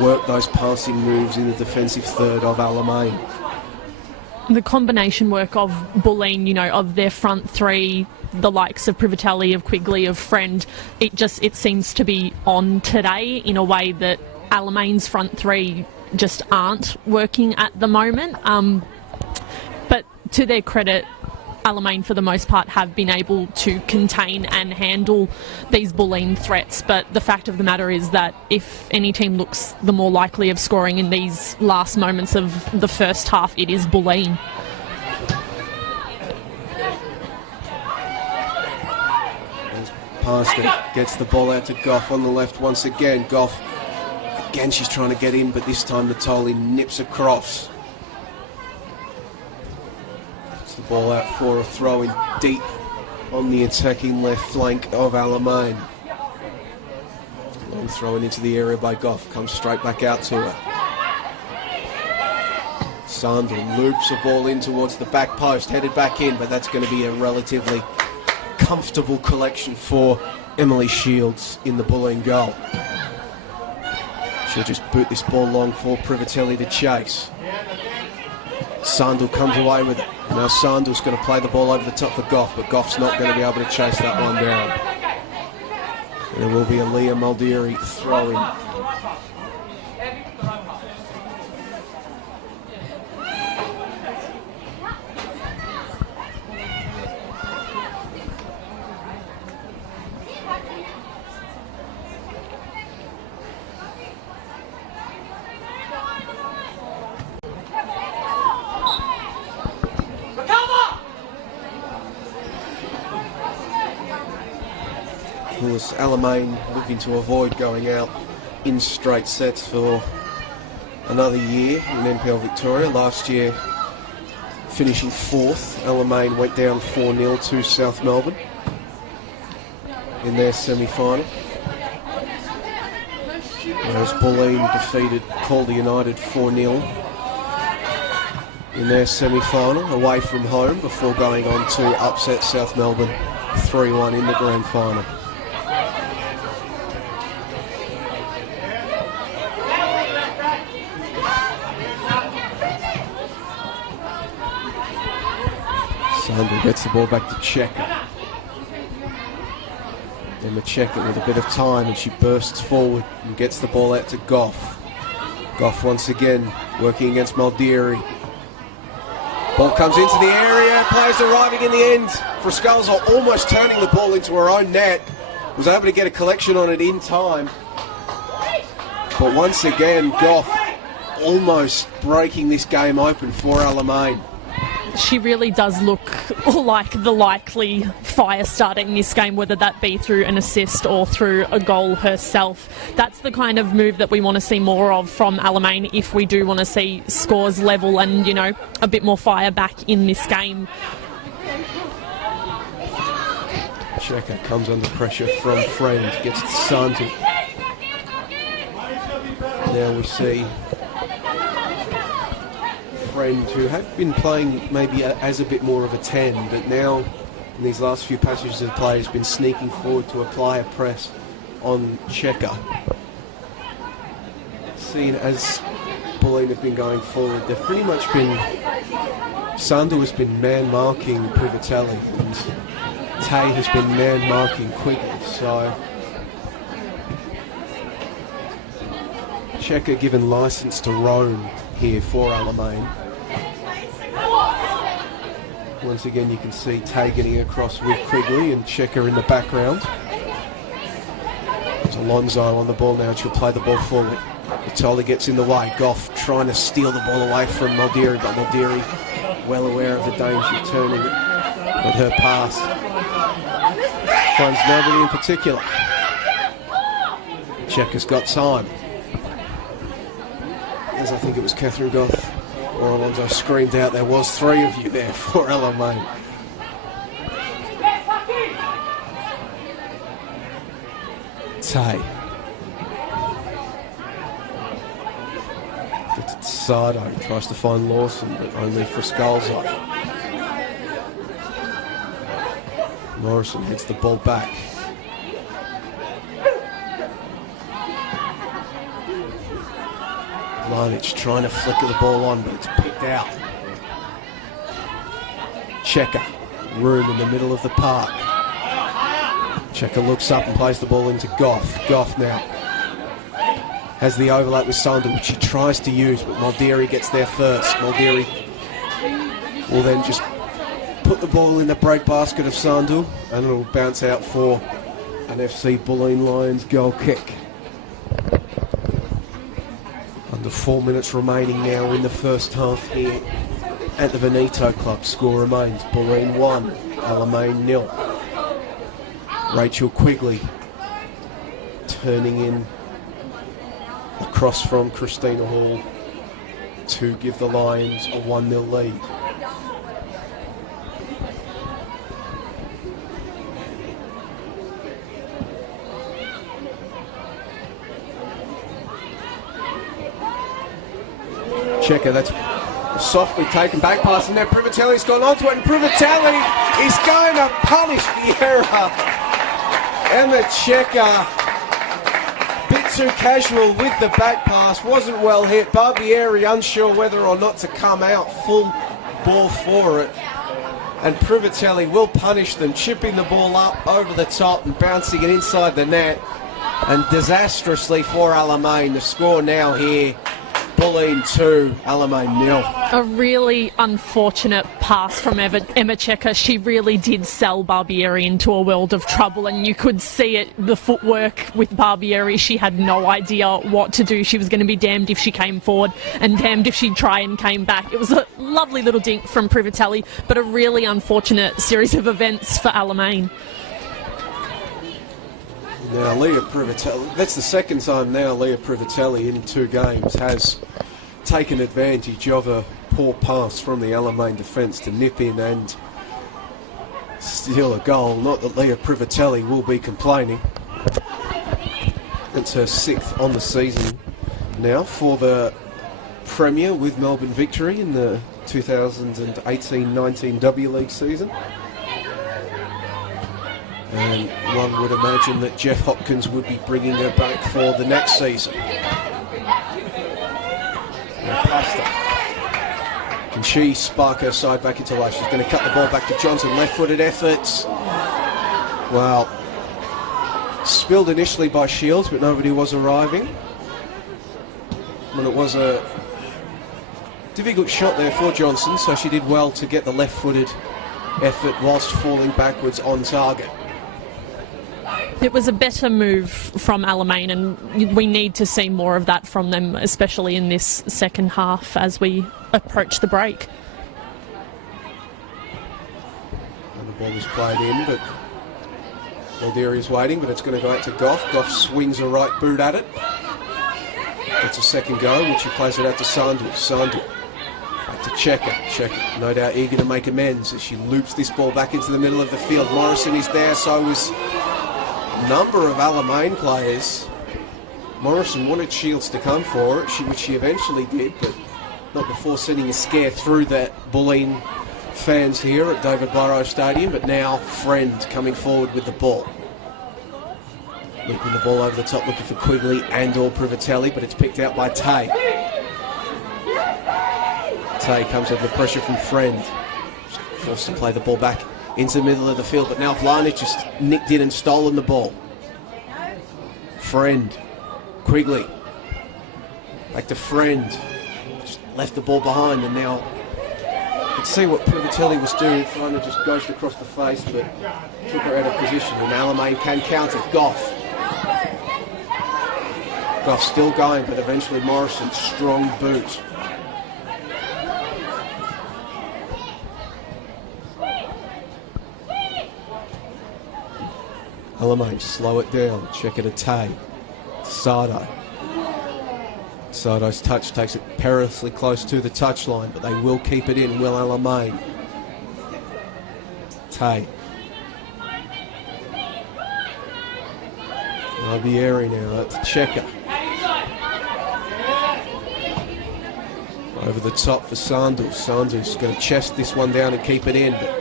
work those passing moves in the defensive third of Alamein. The combination work of Bulleen, you know, of their front three, the likes of Privatelli, of Quigley, of Friend, it seems to be on today in a way that Alamein's front three just aren't working at the moment. But to their credit, Alamein for the most part have been able to contain and handle these Bulleen threats, but the fact of the matter is that if any team looks the more likely of scoring in these last moments of the first half, it is Bulleen. Past it, gets the ball out to Goff on the left once again. Goff, again she's trying to get in, but this time Natoli nips across. Puts the ball out for a throw in deep on the attacking left flank of Alamein. Long throw into the area by Goff, comes straight back out to her. Sandel loops the ball in towards the back post, headed back in, but that's going to be a relatively comfortable collection for Emily Shields in the Bulleen goal. She'll just boot this ball long for Privatelli to chase. Sandel comes away with it. Now Sandel's going to play the ball over the top for Goff, but Goff's not going to be able to chase that one down. And there will be a Leah Maldieri throw in. Well, as Alamein looking to avoid going out in straight sets for another year in NPL Victoria. Last year, finishing fourth, Alamein went down 4-0 to South Melbourne in their semi-final. Whereas Bulleen defeated Calder United 4-0 in their semi-final away from home before going on to upset South Melbourne 3-1 in the grand final. Sandra gets the ball back to Checker. Then Checker with a bit of time, and she bursts forward and gets the ball out to Goff. Goff once again working against Maldieri. Ball comes into the area, players arriving in the end. Frascalzo almost turning the ball into her own net. Was able to get a collection on it in time. But once again, Goff almost breaking this game open for Alamein. She really does look like the likely fire starter in this game, whether that be through an assist or through a goal herself. That's the kind of move that we want to see more of from Alamein if we do want to see scores level and, you know, a bit more fire back in this game. Checker comes under pressure from Friend, gets to Santi. Now we see Friend, who had been playing maybe as a bit more of a 10, but now in these last few passages of play has been sneaking forward to apply a press on Checker. Seen as Bulleen have been going forward, they've pretty much been... Sandu has been man-marking Privatelli, and Tay has been man-marking Quigley, so... Checker given licence to roam here for Alamein. Once again, you can see Tay getting across with Quigley and Checker in the background. There's Alonso on the ball now. She'll play the ball forward. Vitoli gets in the way. Goff trying to steal the ball away from Maldieri, but Maldieri well aware of the danger of turning it. But her pass finds nobody in particular. Checker's got time. As I think it was Catherine Goff or Alonso screamed out, there was three of you there for Alamein. Tay. Gets it to Sardo, tries to find Lawson, but only for Frascalzo. Morrison hits the ball back. Vlanic trying to flicker the ball on, but it's picked out. Checker, room in the middle of the park. Checker looks up and plays the ball into Goff. Goff now has the overlap with Sandu, which he tries to use, but Maldieri gets there first. Maldieri will then just put the ball in the break basket of Sandu, and it'll bounce out for an FC Bulleen Lions goal kick. Under 4 minutes remaining now in the first half here at the Veneto Club. Score remains Bulleen 1, Alamein 0. Rachel Quigley turning in across from Christina Hall to give the Lions a 1-0 lead. Checker, that's softly taken back pass, and now Privatelli's gone onto it, and Privatelli is going to punish the error. Emma Checker, bit too casual with the back pass, wasn't well hit. Barbieri unsure whether or not to come out full ball for it. And Privatelli will punish them, chipping the ball up over the top and bouncing it inside the net. And disastrously for Alamein, the score now here, Bulleen 2, Alamein 0. A really unfortunate pass from Emma Checker. She really did sell Barbieri into a world of trouble, and you could see it, the footwork with Barbieri. She had no idea what to do. She was going to be damned if she came forward and damned if she'd try and came back. It was a lovely little dink from Privatelli, but a really unfortunate series of events for Alamein. Now, Leah Privatelli, that's the second time now Leah Privatelli in 2 games has taken advantage of a poor pass from the Alamein defence to nip in and steal a goal. Not that Leah Privatelli will be complaining. It's her 6th on the season now for the Premier with Melbourne Victory in the 2018-19 W League season. And one would imagine that Jeff Hopkins would be bringing her back for the next season. Now Pasta. Can she spark her side back into life? She's going to cut the ball back to Johnson. Left-footed effort. Well, spilled initially by Shields, but nobody was arriving. And it was a difficult shot there for Johnson, so she did well to get the left-footed effort whilst falling backwards on target. It was a better move from Alamein, and we need to see more of that from them, especially in this second half as we approach the break. And the ball is played in, but Alderi's waiting, but it's going to go out to Goff. Goff swings a right boot at it. It's a second go, which he plays it out to Sandu. Sandu back to Checker. Checker, no doubt eager to make amends as she loops this ball back into the middle of the field. Morrison is there, so is number of Alamein players. Morrison wanted Shields to come for it, which she eventually did, but not before sending a scare through the Bulleen fans here at David Burrows Stadium. But now Friend coming forward with the ball. Looping the ball over the top, looking for Quigley and or Privatelli, but it's picked out by Tay. Tay comes under the pressure from Friend. Forced to play the ball back into the middle of the field, but now Vlanic just nicked in and stolen the ball. Friend, Quigley, back to Friend, just left the ball behind, and now you can see what Privatelli was doing. Vlanic just goes across the face, but took her out of position, and Alamein can counter. Goff. Goff still going, but eventually Morrison, strong boot. Alamein, slow it down, check it to Tay. Sardo. Sardo's touch takes it perilously close to the touchline, but they will keep it in, will Alamein. Tay. Albieri now, that's Checker. Over the top for Sandu. Sandu's going to chest this one down and keep it in, but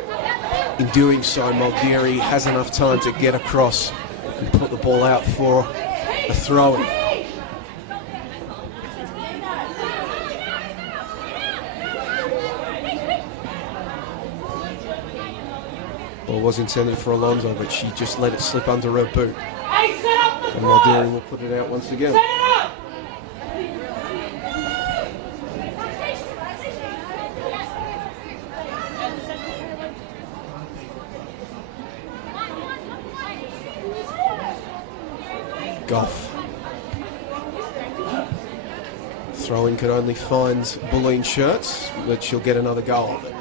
in doing so, Maldieri has enough time to get across and put the ball out for a throw-in. Ball was intended for Alonso, but she just let it slip under her boot. And Maldieri will put it out once again. Goff. Throw-in could only find Bulleen shirts, but she'll get another goal of it.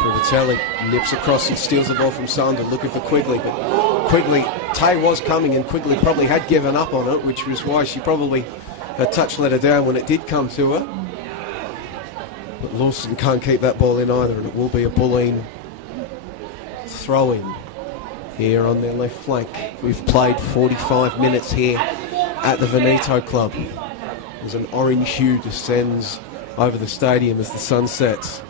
Privatelli nips across and steals the ball from Sander, looking for Quigley, but Quigley, Tay was coming and Quigley probably had given up on it, which was why she probably, her touch let her down when it did come to her. But Lawson can't keep that ball in either, and it will be a Bulleen throw-in here on their left flank. We've played 45 minutes here at the Veneto Club. There's an orange hue descends over the stadium as the sun sets.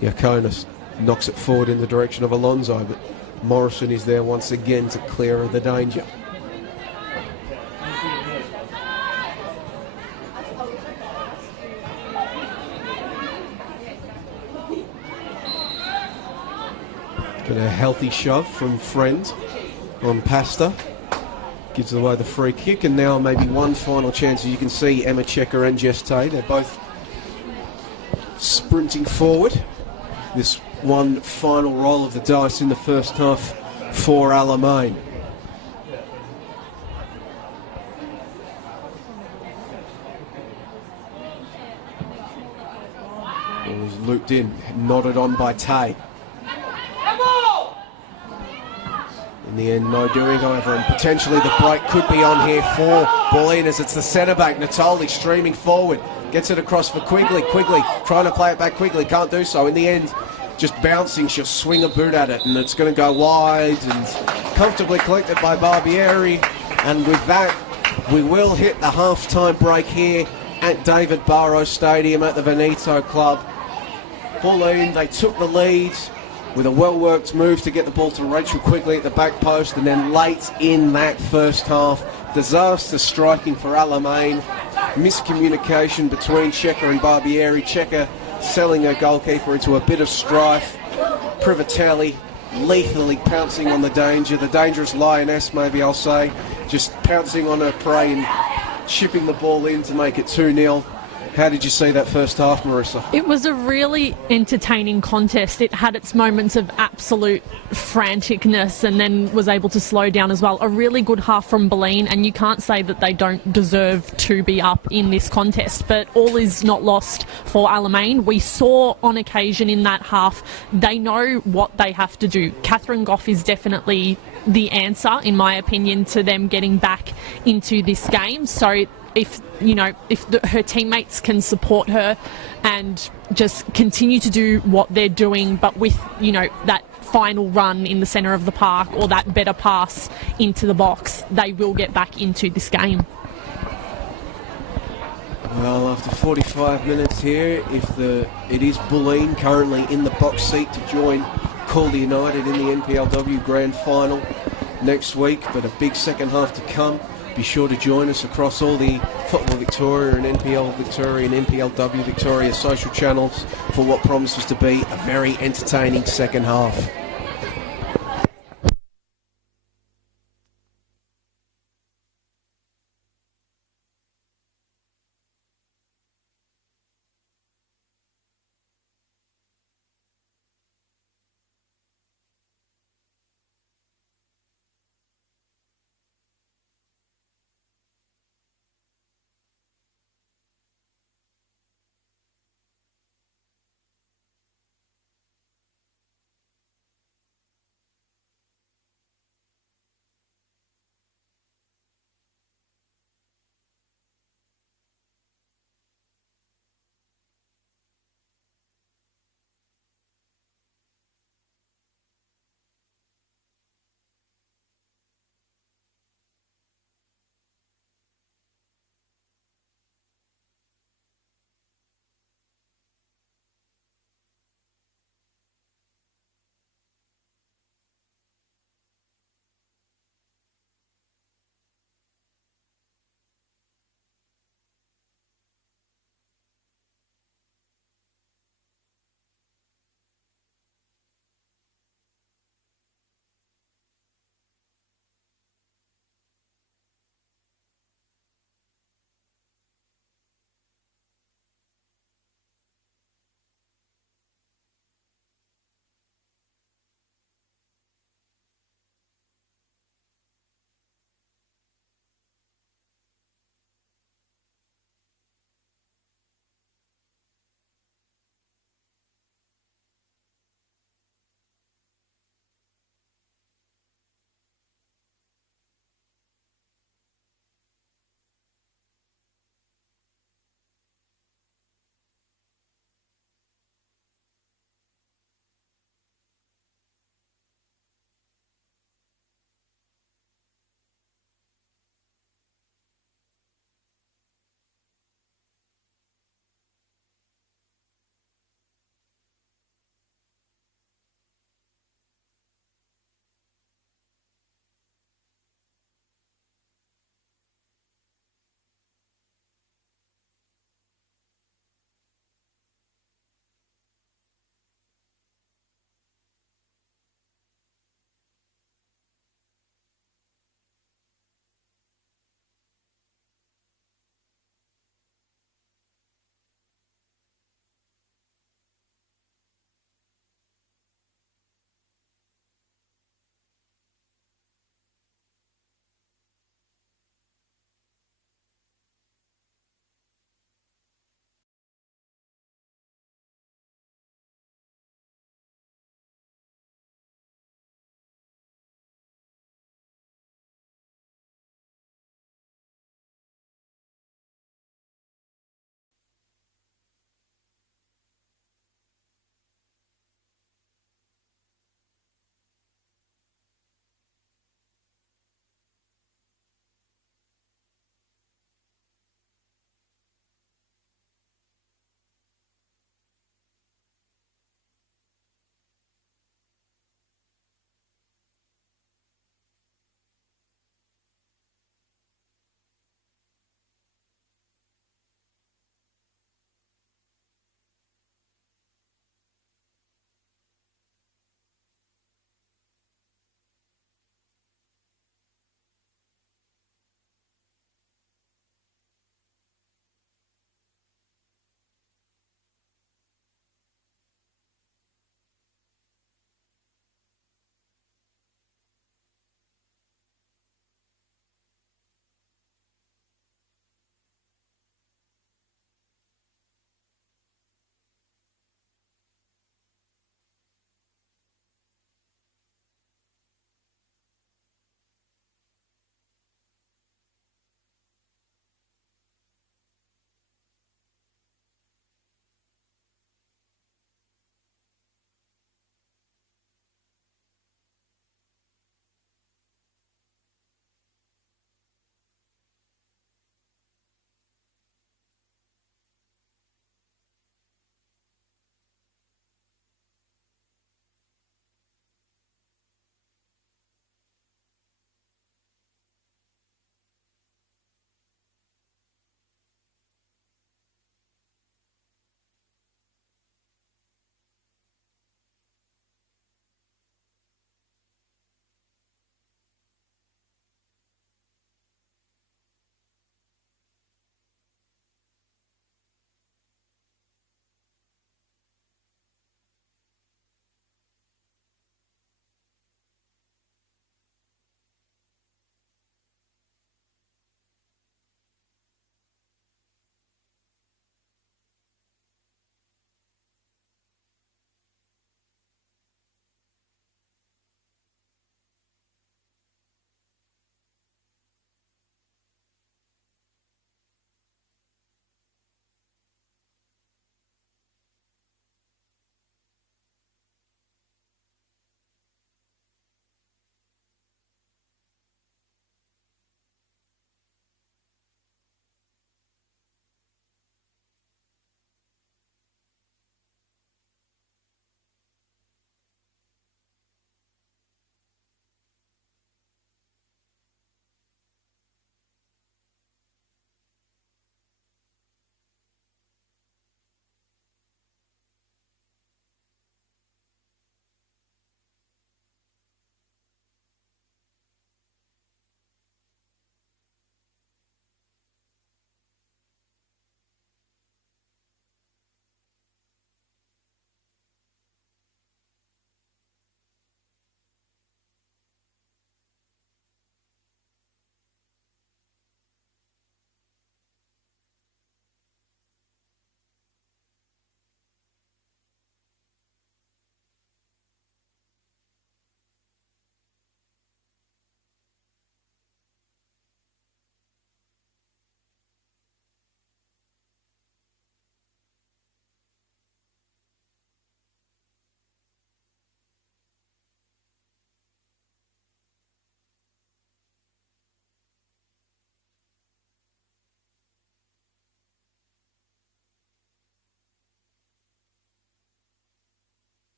Yakonis knocks it forward in the direction of Alonso, but Morrison is there once again to clear of the danger. Got a healthy shove from Friend on Pasta. Gives away the free kick, and now maybe one final chance. As you can see, Emma Checker and Jess Tay, they're both sprinting forward. This one final roll of the dice in the first half for Alamein. Ball is looped in, nodded on by Tay. In the end, no doing, however, and potentially the break could be on here for Bulleen as it's the centre back, Natoli, streaming forward, gets it across for Quigley. Quigley trying to play it back quickly, can't do so. In the end, just bouncing, she'll swing a boot at it, and it's going to go wide and comfortably collected by Barbieri. And with that, we will hit the half-time break here at David Barrow Stadium at the Veneto Club. Bulleen, they took the lead with a well-worked move to get the ball to Rachel Quigley at the back post, and then late in that first half, disaster striking for Alamein. Miscommunication between Checker and Barbieri. Checker selling her goalkeeper into a bit of strife. Privatelli lethally pouncing on the dangerous lioness, maybe I'll say, just pouncing on her prey and chipping the ball in to make it 2-0. How did you see that first half, Marissa? It was a really entertaining contest. It had its moments of absolute franticness and then was able to slow down as well. A really good half from Bulleen, and you can't say that they don't deserve to be up in this contest. But all is not lost for Alamein. We saw on occasion in that half, they know what they have to do. Catherine Goff is definitely the answer, in my opinion, to them getting back into this game. So if her teammates can support her and just continue to do what they're doing, but with that final run in the centre of the park or that better pass into the box, they will get back into this game. Well, after 45 minutes here, it is Bulleen currently in the box seat to join Calder United in the NPLW Grand Final next week, but a big second half to come. Be sure to join us across all the Football Victoria and NPL Victoria and NPLW Victoria social channels for what promises to be a very entertaining second half.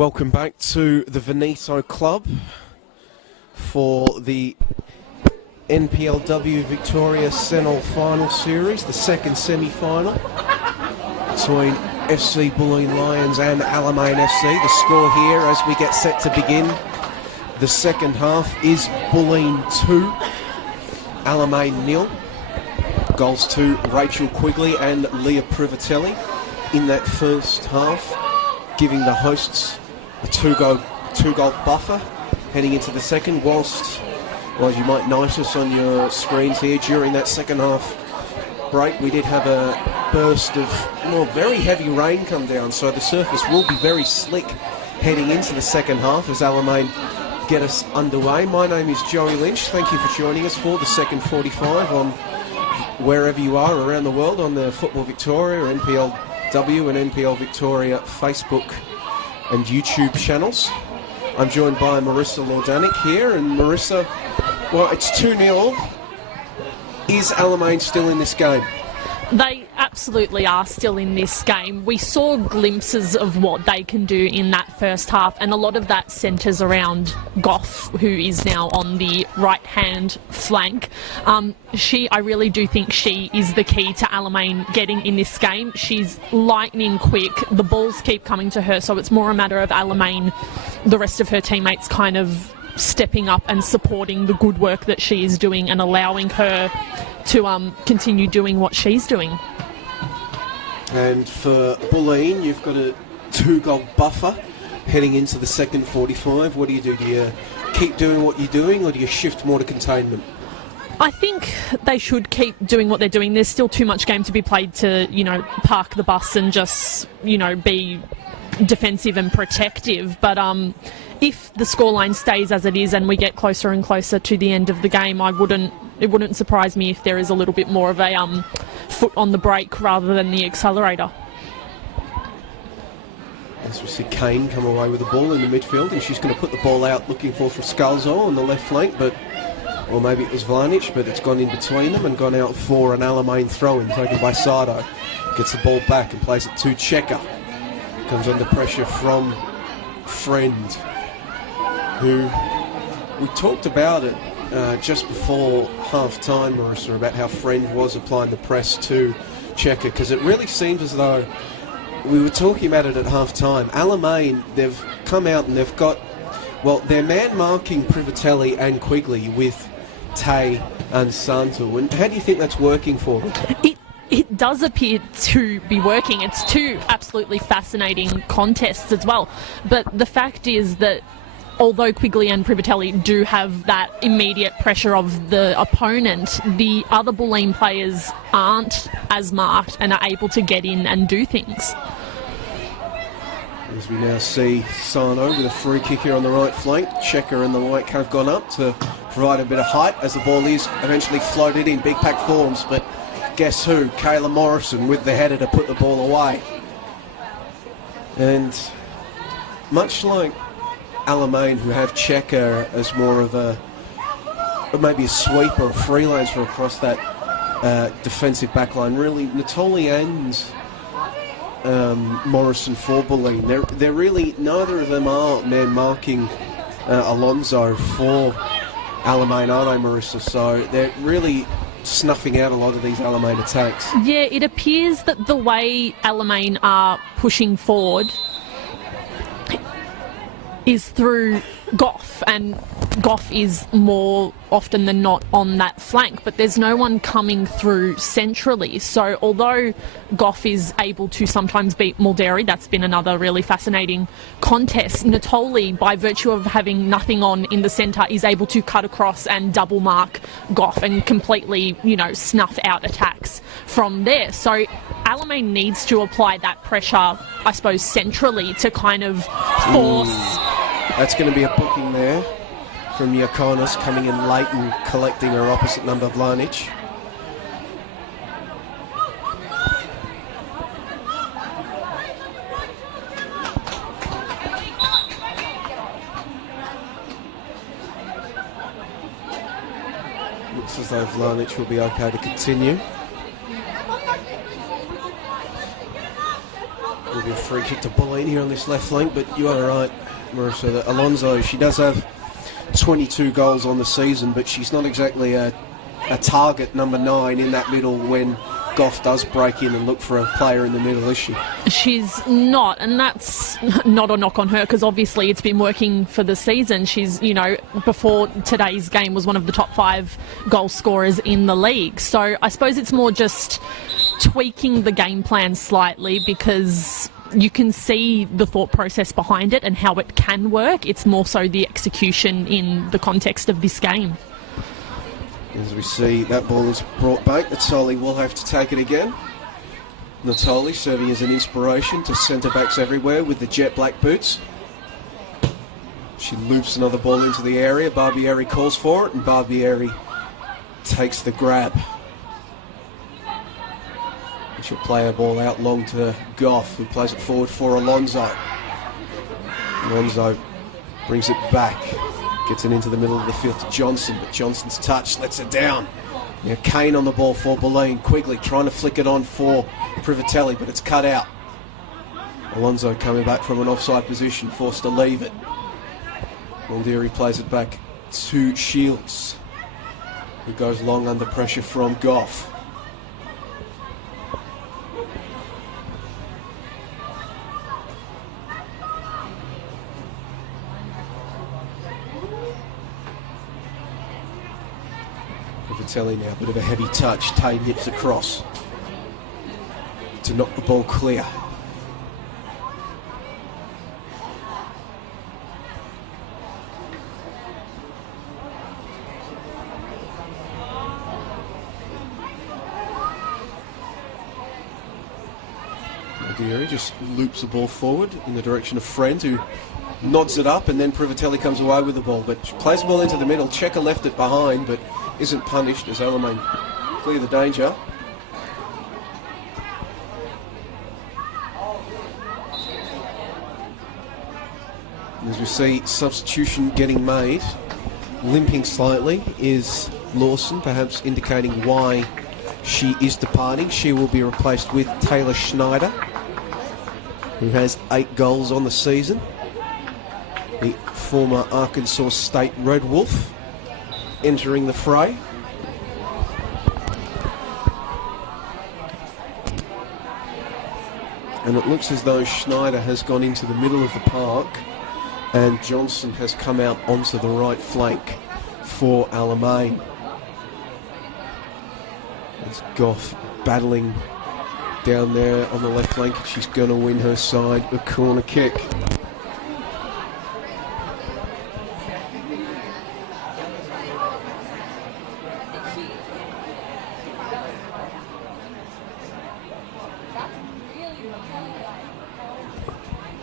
Welcome back to the Veneto Club for the NPLW Victoria Senol Final Series, the second semi-final between FC Bulleen Lions and Alamein FC. The score here as we get set to begin the second half is Bulleen 2, Alamein 0. Goals to Rachel Quigley and Leah Privatelli in that first half, giving the hosts a two-goal buffer heading into the second, whilst, well, as you might notice on your screens here, during that second half break, we did have a burst of very heavy rain come down, so the surface will be very slick heading into the second half as Alamein get us underway. My name is Joey Lynch. Thank you for joining us for the second 45 on wherever you are around the world on the Football Victoria, NPLW and NPL Victoria Facebook and YouTube channels. I'm joined by Marissa Lordanic here, and Marissa, well, it's 2-0. Is Alamein still in this game? They absolutely are still in this game. We saw glimpses of what they can do in that first half, and a lot of that centres around Goff, who is now on the right-hand flank. I really do think she is the key to Alamein getting in this game. She's lightning quick. The balls keep coming to her, so it's more a matter of Alamein, the rest of her teammates kind of stepping up and supporting the good work that she is doing and allowing her to continue doing what she's doing. And for Bulleen, you've got a 2-goal buffer heading into the second 45. What do you do? Do you keep doing what you're doing, or do you shift more to containment? I think they should keep doing what they're doing. There's still too much game to be played to, park the bus and just, be defensive and protective. But if the scoreline stays as it is and we get closer and closer to the end of the game, it wouldn't surprise me if there is a little bit more of a foot on the brake rather than the accelerator. As we see Kane come away with the ball in the midfield, and she's going to put the ball out looking for Scalzo on the left flank, or maybe it was Vlanic, but it's gone in between them and gone out for an Alamein throw-in taken by Sardo. Gets the ball back and plays it to Checker. Comes under pressure from Friend, who we talked about it just before half-time, Marissa, about how Friend was applying the press to Checker, because it really seems as though we were talking about it at half-time. Alamein, they've come out and they've got, they're man-marking Privatelli and Quigley with Tay and Santo. And how do you think that's working for them? It does appear to be working. It's two absolutely fascinating contests as well. But the fact is that although Quigley and Privatelli do have that immediate pressure of the opponent, the other Bulleen players aren't as marked and are able to get in and do things. As we now see Sano with a free kick here on the right flank. Checker and the White have gone up to provide a bit of height as the ball is eventually floated in. Big pack forms, but guess who? Kayla Morrison with the header to put the ball away. And much like Alamein, who have Checker as more of maybe a sweeper, a freelancer across that defensive backline, really Natoli and Morrison for Bulleen. They're really, neither of them are man marking Alonso for Alamein, are they, Marissa? So they're really snuffing out a lot of these Alamein attacks. Yeah, it appears that the way Alamein are pushing forward is through Goff, and Goff is more often than not on that flank, but there's no one coming through centrally. So although Goff is able to sometimes beat Mulderi, that's been another really fascinating contest, Natoli, by virtue of having nothing on in the centre, is able to cut across and double mark Goff and completely, snuff out attacks from there. So Alamein needs to apply that pressure, I suppose, centrally to kind of force... That's going to be a booking there from Yakonis, coming in late and collecting her opposite number, Vlanic. Looks as though Vlanic will be okay to continue. Will be a free kick to Bulleen here on this left flank, but you are right, Marissa, that Alonso, she does have 22 goals on the season, but she's not exactly a target number 9 in that middle when Goff does break in and look for a player in the middle, is she? She's not, and that's not a knock on her, because obviously it's been working for the season. She's, you know, before today's game was one of the top 5 goal scorers in the league. So I suppose it's more just tweaking the game plan slightly, because you can see the thought process behind it and how it can work. It's more so the execution in the context of this game. As we see, that ball is brought back. Natoli will have to take it again. Natoli serving as an inspiration to centre-backs everywhere with the jet black boots. She loops another ball into the area. Barbieri calls for it, and Barbieri takes the grab. And she'll play a ball out long to Goff, who plays it forward for Alonso. Alonso brings it back. Gets it into the middle of the field to Johnson, but Johnson's touch lets it down. Now Kane on the ball for Bulleen. Quigley trying to flick it on for Privatelli, but it's cut out. Alonso coming back from an offside position, forced to leave it. Muldeary plays it back to Shields, who goes long under pressure from Goff. Privatelli now, bit of a heavy touch. Tay nips across to knock the ball clear. Muldeary just loops the ball forward in the direction of Friend, who nods it up, and then Privatelli comes away with the ball, but plays the ball into the middle. Checker left it behind, but isn't punished as Alamein clear the danger. As we see, substitution getting made. Limping slightly is Lawson, perhaps indicating why she is departing. She will be replaced with Taylor Schneider, who has 8 goals on the season. The former Arkansas State Red Wolf entering the fray. And it looks as though Schneider has gone into the middle of the park and Johnson has come out onto the right flank for Alamein. It's Goff battling down there on the left flank. She's going to win her side a corner kick.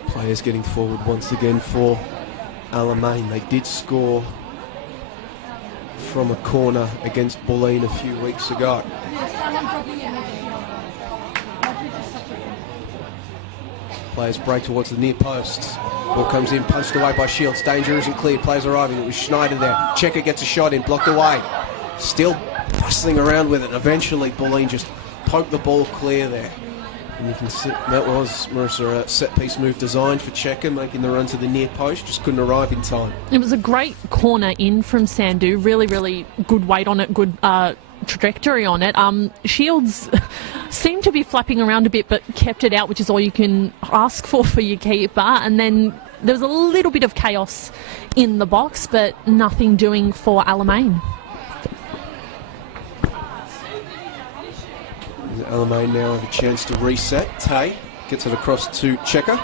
Players getting forward once again for Alamein. They did score from a corner against Bulleen a few weeks ago. Players break towards the near post. Ball comes in, punched away by Shields. Danger isn't clear. Players arriving. It was Schneider there. Checker gets a shot in, blocked away. Still bustling around with it. Eventually, Bulleen just poked the ball clear there. And you can see that was, Marissa, a set-piece move designed for Checker, making the run to the near post, just couldn't arrive in time. It was a great corner in from Sandhu, really, really good weight on it, good trajectory on it. Shields seemed to be flapping around a bit, but kept it out, which is all you can ask for your keeper. And then there was a little bit of chaos in the box, but nothing doing for Alamein. Alamein now have a chance to reset. Tay gets it across to Checker.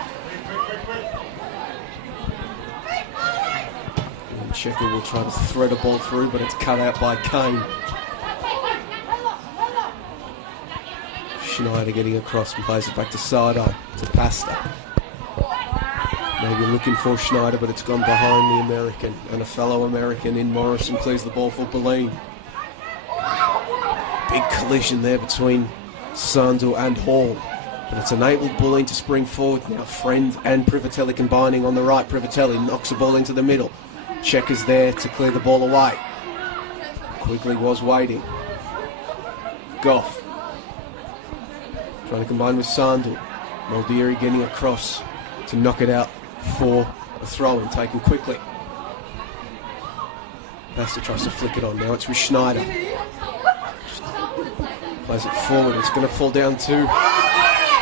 And Checker will try to thread a ball through, but it's cut out by Kane. Schneider getting across and plays it back to Sardo, to Pasta. Maybe looking for Schneider, but it's gone behind the American. And a fellow American in Morrison clears the ball for Bulleen. Big collision there between Sandhu and Hall, but it's enabled Bulleen to spring forward now. Friend and Privatelli combining on the right. Privatelli knocks the ball into the middle. Checker's there to clear the ball away. Quigley was waiting. Goff trying to combine with Sandhu. Muldeary getting across to knock it out for a throw-in, taken quickly. Basta tries to flick it on now. It's with Schneider. Plays it forward. It's going to fall down to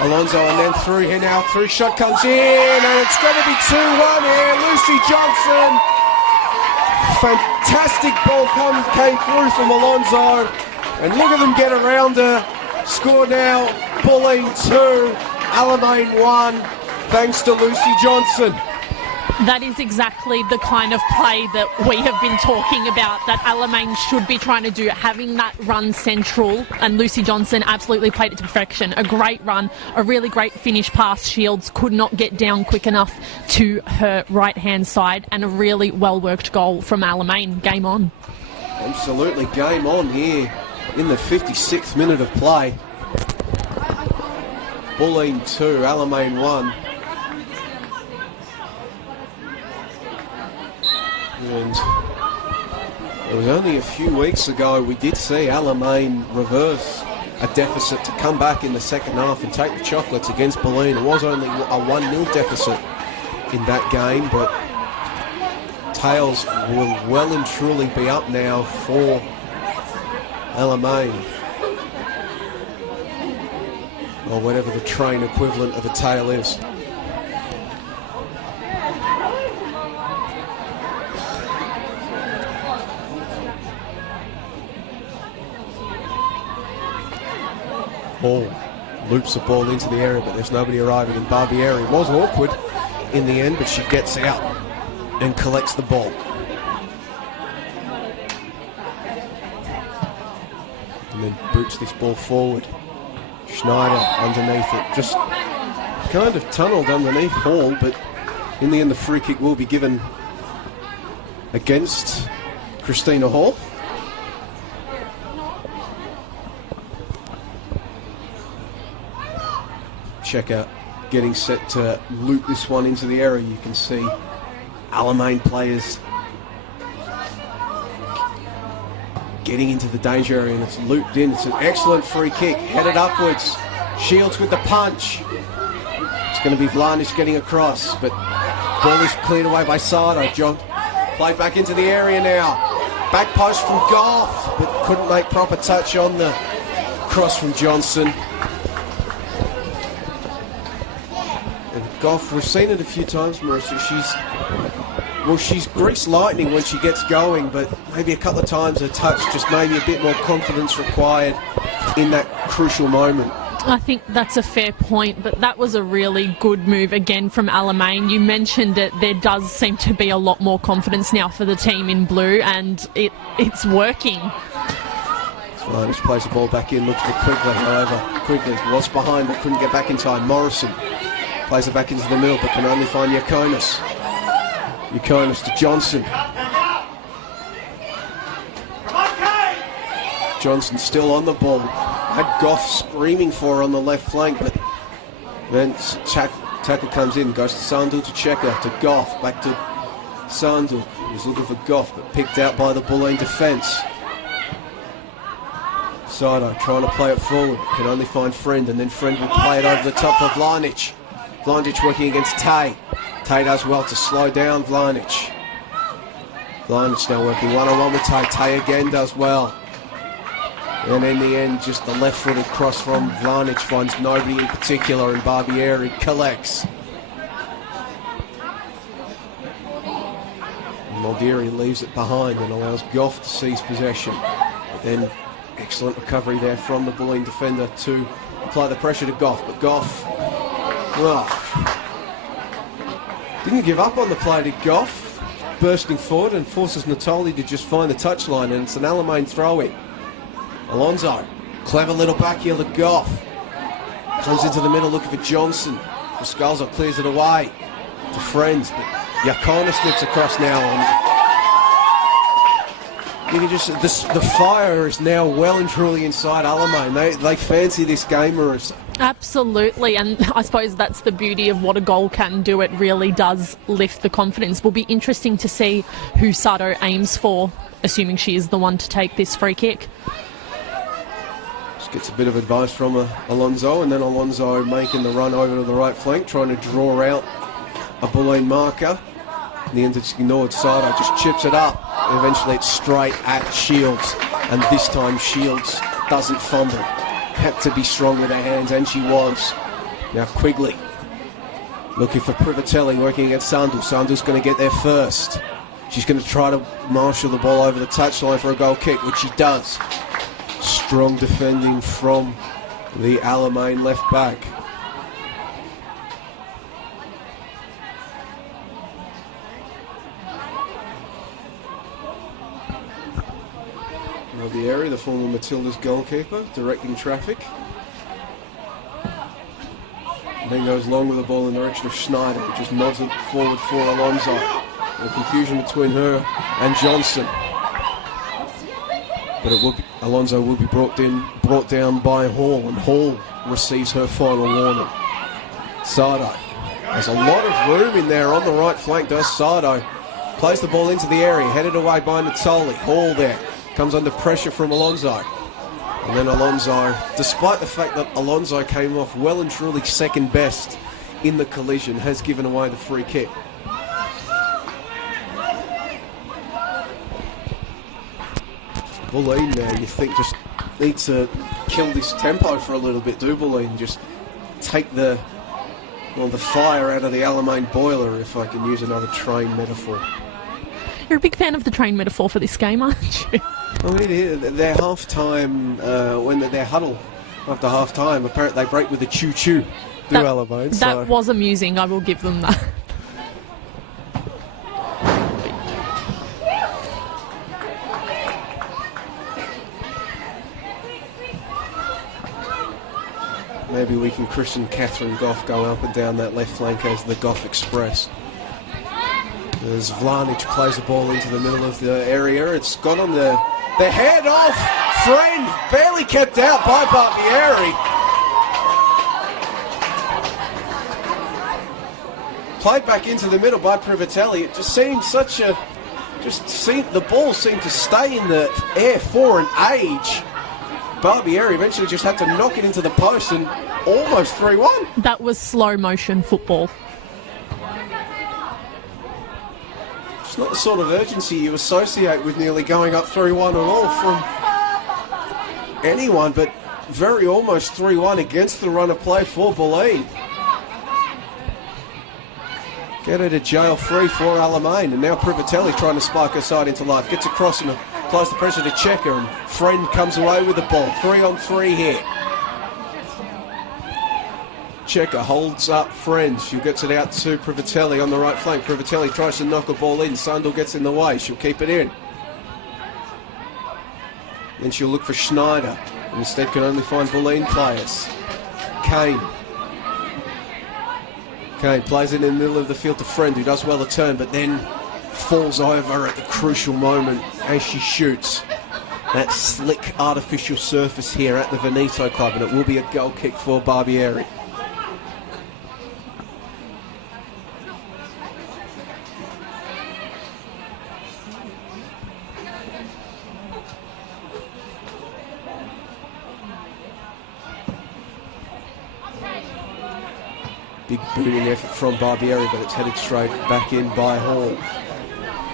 Alonso, and then through here now. Through shot comes in, and it's going to be 2-1 here. Lucy Johnson. Fantastic ball came through from Alonso, and look at them get around her. Score now, Bulleen 2, Alamein 1, thanks to Lucy Johnson. That is exactly the kind of play that we have been talking about, that Alamein should be trying to do, having that run central, and Lucy Johnson absolutely played it to perfection. A great run, a really great finish past Shields, could not get down quick enough to her right-hand side, and a really well-worked goal from Alamein. Game on. Absolutely, game on here in the 56th minute of play. Bulleen 2, Alamein 1. And it was only a few weeks ago we did see Alamein reverse a deficit to come back in the second half and take the chocolates against Bulleen. It was only a 1-0 deficit in that game, but tails will well and truly be up now for Alamein, or whatever the train equivalent of a tail is. Hall loops the ball into the area, but there's nobody arriving, and Barbieri was awkward in the end, but she gets out and collects the ball. And then boots this ball forward. Schneider underneath it, just kind of tunneled underneath Hall, but in the end the free kick will be given against Christina Hall. Checker getting set to loop this one into the area. You can see Alamein players getting into the danger area, and it's looped in. It's an excellent free kick, headed upwards. Shields with the punch. It's going to be Vlanic getting across, but ball is cleared away by Sardo. John played back into the area now. Back post from Goff, but couldn't make proper touch on the cross from Johnson. Goff, we've seen it a few times, Marissa. She's grease lightning when she gets going, but maybe a couple of times her touch, just maybe a bit more confidence required in that crucial moment. I think that's a fair point, but that was a really good move again from Alamein. You mentioned it, there does seem to be a lot more confidence now for the team in blue, and it's working. Vlanic plays the ball back in, looks for Quigley, however. Quigley was behind but couldn't get back in time. Morrison plays it back into the middle, but can only find Yakonis. Yakonis to Johnson. Johnson still on the ball. Had Goff screaming for her on the left flank, but then tackle comes in, goes to Sandhu to Checker, to Goff, back to Sandhu. He's looking for Goff, but picked out by the Bulleen defence. Sardo trying to play it forward, can only find Friend, and then Friend will play it over the top for Vlanic. Vlanic working against Tay. Tay does well to slow down Vlanic. Vlanic now working one-on-one with Tay. Tay again does well. And in the end, just the left-footed cross from Vlanic finds nobody in particular, and Barbieri collects. Muldeary leaves it behind and allows Goff to seize possession. But then excellent recovery there from the Bulleen defender to apply the pressure to Goff. But Goff, well, didn't give up on the play to Goff, bursting forward and forces Natoli to just find the touchline, and it's an Alamein throw-in. Alonso, clever little backheel to Goff. Comes into the middle looking for Johnson. Pascalzo clears it away to Friends, but Yakonis slips across now. And you can just, the fire is now well and truly inside Alamein. They fancy this game, Marissa. Absolutely, and I suppose that's the beauty of what a goal can do. It really does lift the confidence. Will be interesting to see who Sardo aims for, assuming she is the one to take this free kick. Gets a bit of advice from Alonso, and then Alonso making the run over to the right flank, trying to draw out a Bulleen marker. In the end, it's ignored. Sido just chips it up. Eventually, it's straight at Shields, and this time Shields doesn't fumble. Had to be strong with her hands, and she was. Now Quigley looking for Privatelli, working against Sandhu. Sandhu's going to get there first. She's going to try to marshal the ball over the touchline for a goal kick, which she does. Strong defending from the Alamein left back. Barbieri, the former Matilda's goalkeeper, directing traffic. And then goes long with the ball in the direction of Schneider, who just nods it forward for Alonso. The confusion between her and Johnson. But it will be, Alonso will be brought down by Hall, and Hall receives her final warning. Sardo. There's a lot of room in there on the right flank, does Sardo. Plays the ball into the area, headed away by Natoli. Hall there. Comes under pressure from Alonso. And then Alonso, despite the fact that Alonso came off well and truly second best in the collision, has given away the free kick. Bulleen now, you think, just needs to kill this tempo for a little bit, do Bulleen? Just take the fire out of the Alamein boiler, if I can use another train metaphor. You're a big fan of the train metaphor for this game, aren't you? Well, their half-time, when their huddle after half-time, apparently they break with a choo-choo, do Alamein. That was amusing, I will give them that. Maybe we can christen Catherine Goff go up and down that left flank as the Goff Express. As Vlanic plays the ball into the middle of the area, it's gone on the head off Friend, barely kept out by Barbieri. Played back into the middle by Privatelli. It just seemed the ball seemed to stay in the air for an age. Barbieri eventually just had to knock it into the post and almost 3-1. That was slow motion football. It's not the sort of urgency you associate with nearly going up 3-1 at all from anyone, but very almost 3-1 against the run of play for Bulleen. Get her to jail free for Alamein, and now Privatelli trying to spark her side into life. Gets across and applies the pressure to Checker, and Friend comes away with the ball. 3-on-3 here. Checker holds up Friend. She gets it out to Privatelli on the right flank. Privatelli tries to knock a ball in. Sandal gets in the way. She'll keep it in. Then she'll look for Schneider, and instead can only find Bulleen players. Kane plays it in the middle of the field to Friend, who does well a turn, but then falls over at the crucial moment as she shoots. That slick artificial surface here at the Veneto Club, and it will be a goal kick for Barbieri. Big booting effort from Barbieri, but it's headed straight back in by Hall.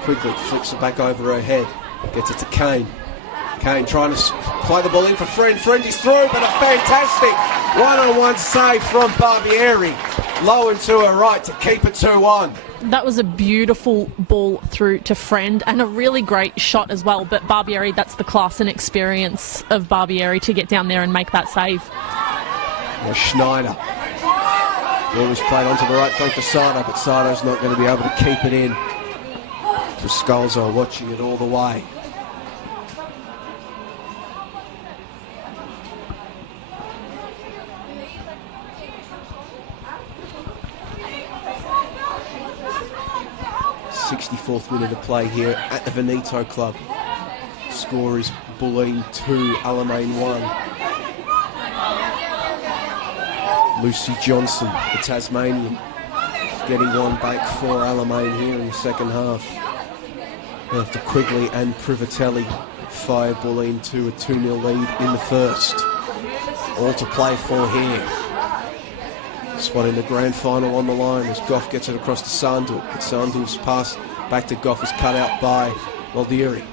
Quickly flicks it back over her head. Gets it to Kane. Kane trying to play the ball in for Friend. Friend is through, but a fantastic one-on-one save from Barbieri. Low and to her right to keep it 2-1. That was a beautiful ball through to Friend and a really great shot as well. But Barbieri, that's the class and experience of Barbieri to get down there and make that save. Now Schneider. Ball was played onto the right flank for Sardo, but Sardo's not going to be able to keep it in. So Scalzo watching it all the way. '64th minute of play here at the Veneto Club. Score is Bulleen 2, Alamein 1. Lucy Johnson, the Tasmanian, getting one back for Alamein here in the second half. After Quigley and Privatelli fire Bulleen to a 2-0 lead in the first. All to play for here. Spot in the grand final on the line as Goff gets it across to Sandul. But Sandul's pass back to Goff is cut out by Maldieri.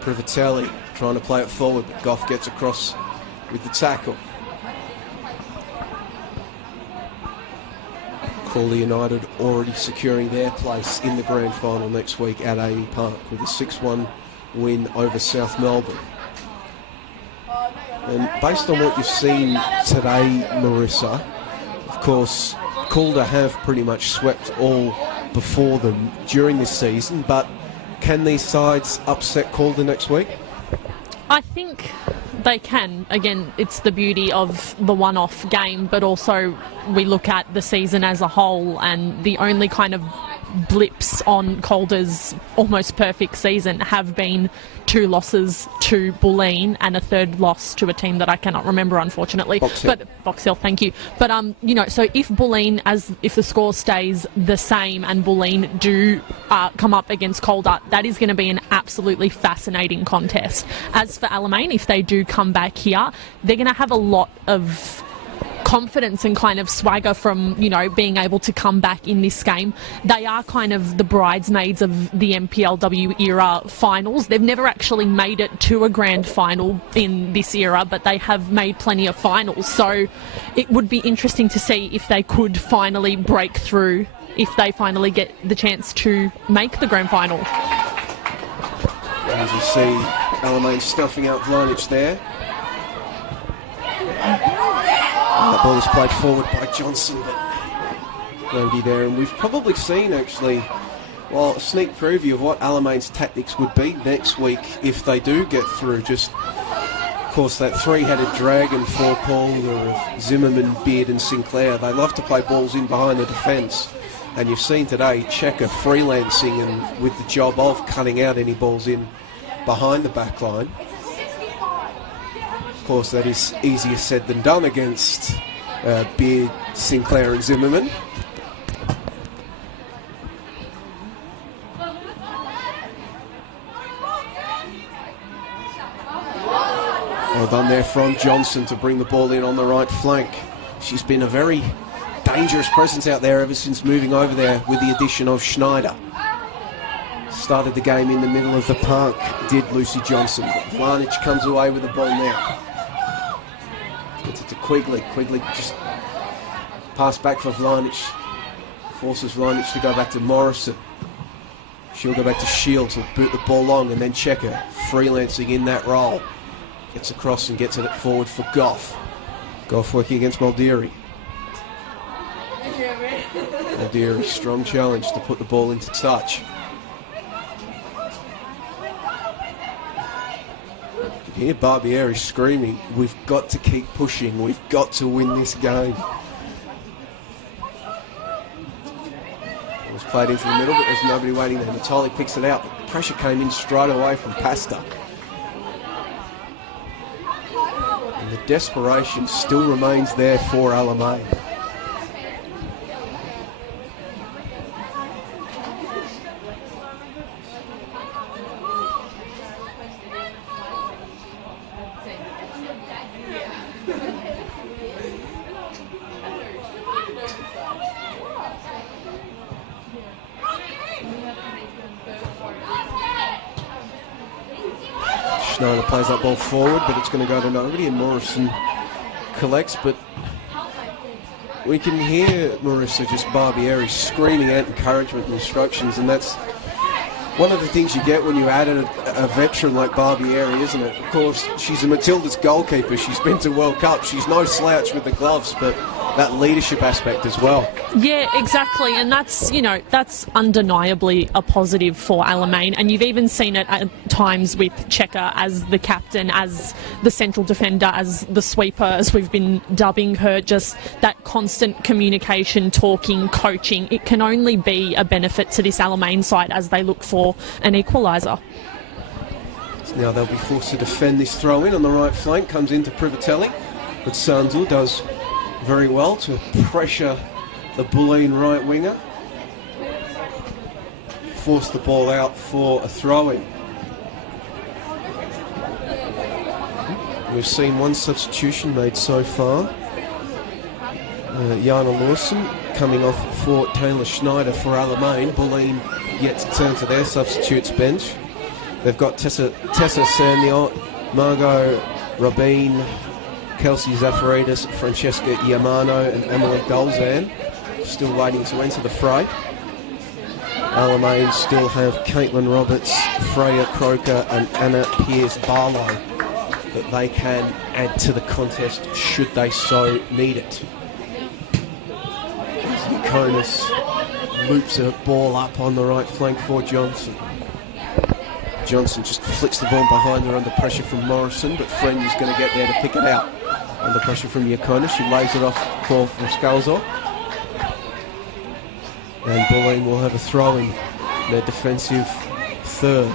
Privatelli trying to play it forward, but Goff gets across with the tackle. Calder United already securing their place in the grand final next week at AAMI Park with a 6-1 win over South Melbourne. And based on what you've seen today, Marissa, of course, Calder have pretty much swept all before them during this season, but can these sides upset Calder next week? I think they can. Again, it's the beauty of the one-off game, but also we look at the season as a whole, and the only kind of blips on Calder's almost perfect season have been 2 losses to Bulleen and a 3rd loss to a team that I cannot remember, unfortunately. Box Hill. But Box Hill, thank you. But so if Bulleen, if the score stays the same and Bulleen do come up against Calder, that is going to be an absolutely fascinating contest. As for Alamein, if they do come back here, they're going to have a lot of confidence and kind of swagger from, being able to come back in this game. They are kind of the bridesmaids of the NPLW era finals. They've never actually made it to a grand final in this era, but they have made plenty of finals. So it would be interesting to see if they could finally break through, if they finally get the chance to make the grand final. As you see, Alamein stuffing out Vlanic there. The ball is played forward by Johnson, but nobody there. And we've probably seen, actually, a sneak preview of what Alamein's tactics would be next week if they do get through. Just, of course, that 3-headed dragon for Calder of Zimmerman, Beard and Sinclair. They love to play balls in behind the defence. And you've seen today Checker freelancing and with the job of cutting out any balls in behind the back line. Of course, that is easier said than done against Beard, Sinclair and Zimmerman. Well done there from Johnson to bring the ball in on the right flank. She's been a very dangerous presence out there ever since moving over there with the addition of Schneider. Started the game in the middle of the park, did Lucy Johnson. Vlanic comes away with the ball now. Gets it to Quigley. Quigley just pass back for Vlanic. Forces Vlanic to go back to Morrison. She'll go back to Shields, will boot the ball long, and then Checker freelancing in that role. Gets across and gets it forward for Goff. Goff working against Maldieri. Maldieri, strong challenge to put the ball into touch. Here Barbieri screaming, we've got to keep pushing, we've got to win this game. It was played into the middle, but there's nobody waiting there. Natali picks it out, but pressure came in straight away from Pasta. And the desperation still remains there for Alamein. Schneider plays that ball forward, but it's going to go to nobody, and Morrison collects, but we can hear Marissa just Barbieri screaming out encouragement and instructions, and that's one of the things you get when you add a veteran like Barbieri, isn't it? Of course, she's a Matilda's goalkeeper. She's been to World Cup. She's no slouch with the gloves, but that leadership aspect as well. Yeah, exactly, and that's undeniably a positive for Alamein, and you've even seen it at times with Checker as the captain, as the central defender, as the sweeper, as we've been dubbing her, just that constant communication, talking, coaching. It can only be a benefit to this Alamein side as they look for an equaliser. Now they'll be forced to defend this throw-in on the right flank, comes into Privatelli, but Sandul does very well to pressure the Bulleen right winger. Force the ball out for a throw-in. We've seen one substitution made so far. Jana Lawson coming off for Taylor Schneider for Alamein. Bulleen yet to turn to their substitutes bench. They've got Tessa Sandiot, Margot Robin, Kelsey Zafaridis, Francesca Yamano and Emily Golzan still waiting to enter the fray. Alamein still have Caitlin Roberts, Freya Croker and Anna Pearce-Barlow that they can add to the contest should they so need it. Konis loops a ball up on the right flank for Johnson. Johnson just flicks the ball behind her under pressure from Morrison, but Friend is going to get there to pick it out. Under pressure from Yakonis, she lays it off for Scalzo. And Bulleen will have a throw in their defensive third.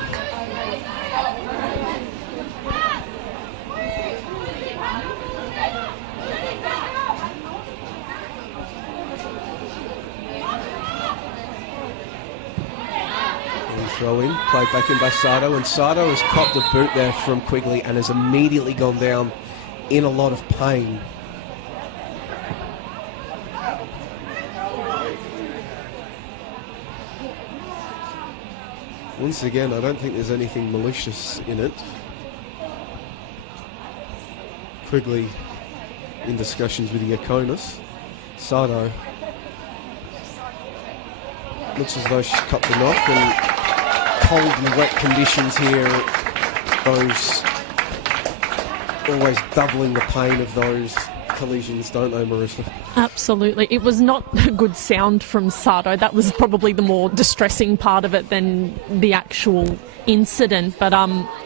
Throw in, played back in by Sato, and Sato has copped a boot there from Quigley and has immediately gone down in a lot of pain. Once again, I don't think there's anything malicious in it. Quigley in discussions with Yakonis. Sato looks as though she's cut the knock, and cold and wet conditions here, those always doubling the pain of those collisions, don't they, Marissa? Absolutely. It was not a good sound from Sato. That was probably the more distressing part of it than the actual incident, but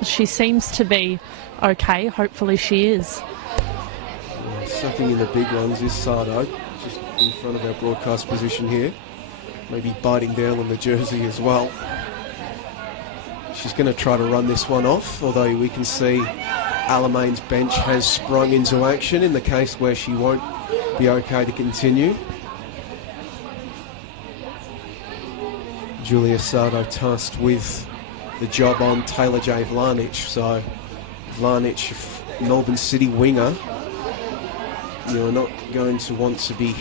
she seems to be okay. Hopefully she is. Sucking in the big ones is Sato, just in front of our broadcast position here. Maybe biting down on the jersey as well. She's going to try to run this one off, although we can see Alamein's bench has sprung into action in the case where she won't be okay to continue. Julia Sato tasked with the job on Taylor J. Vlanic. So Vlanic, Melbourne City winger, you're not going to want to be...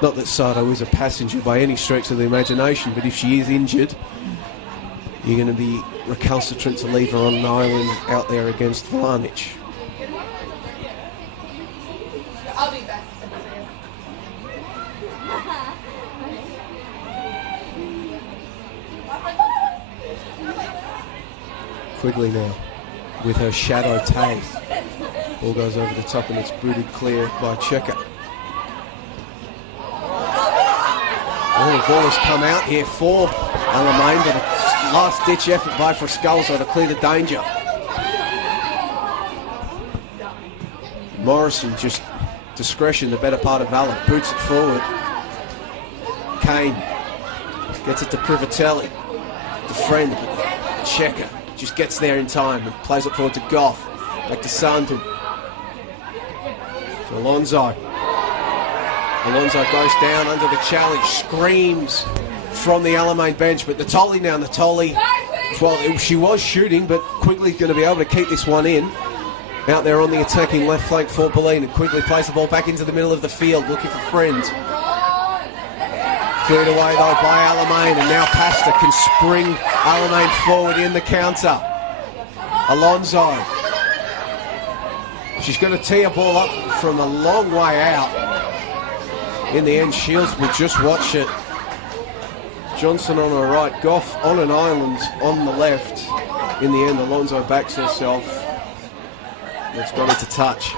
Not that Sato is a passenger by any stretch of the imagination, but if she is injured, you're going to be recalcitrant to leave her on an island out there against Vlanic. I'll be back. Quigley now with her shadow tag. Ball goes over the top and it's booted clear by Checker. Oh, the ball has come out here for Alamein, but a last-ditch effort by Frascalzo to clear the danger. Morrison, just discretion, the better part of valor, boots it forward. Kane gets it to Privatelli. The friend, but Checker just gets there in time and plays it forward to Goff. Back to Sandon. To Alonso. Alonso goes down under the challenge, screams from the Alamein bench, but Natoli now, Natoli, well, she was shooting, but Quigley's going to be able to keep this one in. Out there on the attacking left flank for Bulleen, and Quigley plays the ball back into the middle of the field, looking for friends. Cleared away though by Alamein, and now Pasta can spring Alamein forward in the counter. Alonso. She's going to tee a ball up from a long way out. In the end, Shields will just watch it. Johnson on her right, Goff on an island on the left. In the end, Alonso backs herself. It's got into touch.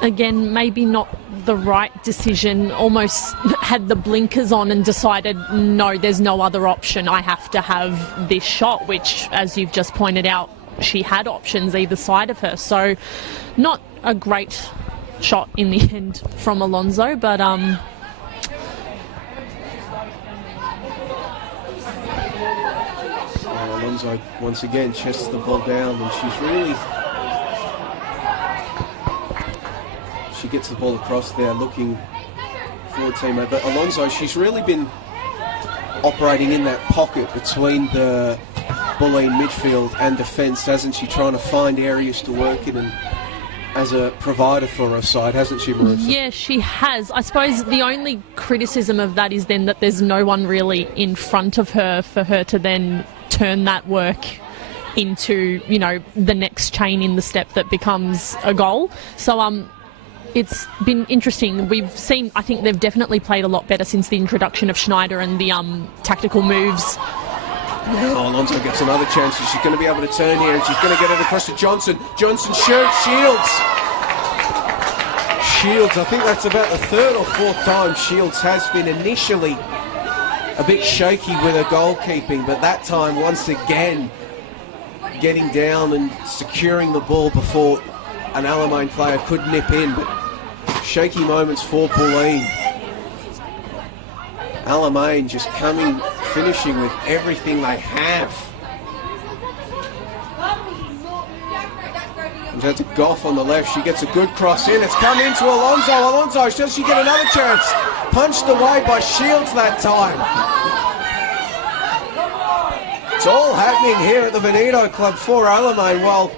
Again, maybe not the right decision. Almost had the blinkers on and decided, no, there's no other option. I have to have this shot, which, as you've just pointed out, she had options either side of her. So not a great shot in the end from Alonso, but Alonso once again chests the ball down, and she gets the ball across there looking for a teammate. But Alonso, she's really been operating in that pocket between the Bulleen midfield and defence, hasn't she? Trying to find areas to work in and as a provider for her side, hasn't she, Marissa? Yeah, she has. I suppose the only criticism of that is then that there's no one really in front of her for her to then turn that work into, you know, the next chain in the step that becomes a goal. So it's been interesting. We've seen, I think they've definitely played a lot better since the introduction of Schneider and the tactical moves. Now Alonso gets another chance. She's going to be able to turn here, and she's going to get it across to Johnson. Johnson shoots, Shields. Shields, I think that's about the third or fourth time Shields has been initially a bit shaky with her goalkeeping, but that time, once again, getting down and securing the ball before an Alamein player could nip in. But shaky moments for Bulleen. Alamein just finishing with everything they have. Comes out to Goff on the left. She gets a good cross in. It's come into Alonso. Alonso, does she get another chance? Punched away by Shields that time. It's all happening here at the Benito Club for Alamein. Well,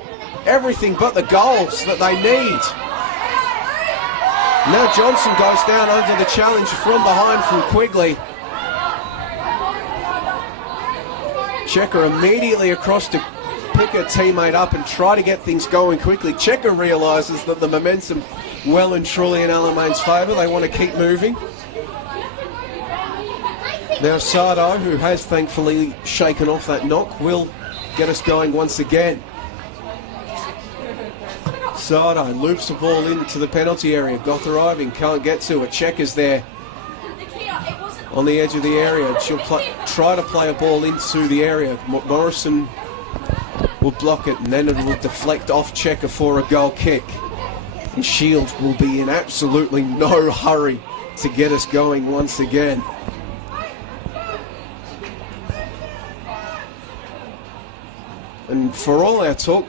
everything but the goals that they need. Now Johnson goes down under the challenge from behind from Quigley. Checker immediately across to pick her teammate up and try to get things going quickly. Checker realises that the momentum well and truly in Alamein's favour. They want to keep moving. Now Sardo, who has thankfully shaken off that knock, will get us going once again. Sardo loops the ball into the penalty area. Goth arriving, can't get to it. Checker's there on the edge of the area. She'll try to play a ball into the area. Morrison will block it, and then it will deflect off Checker for a goal kick. And Shields will be in absolutely no hurry to get us going once again. And for all our talk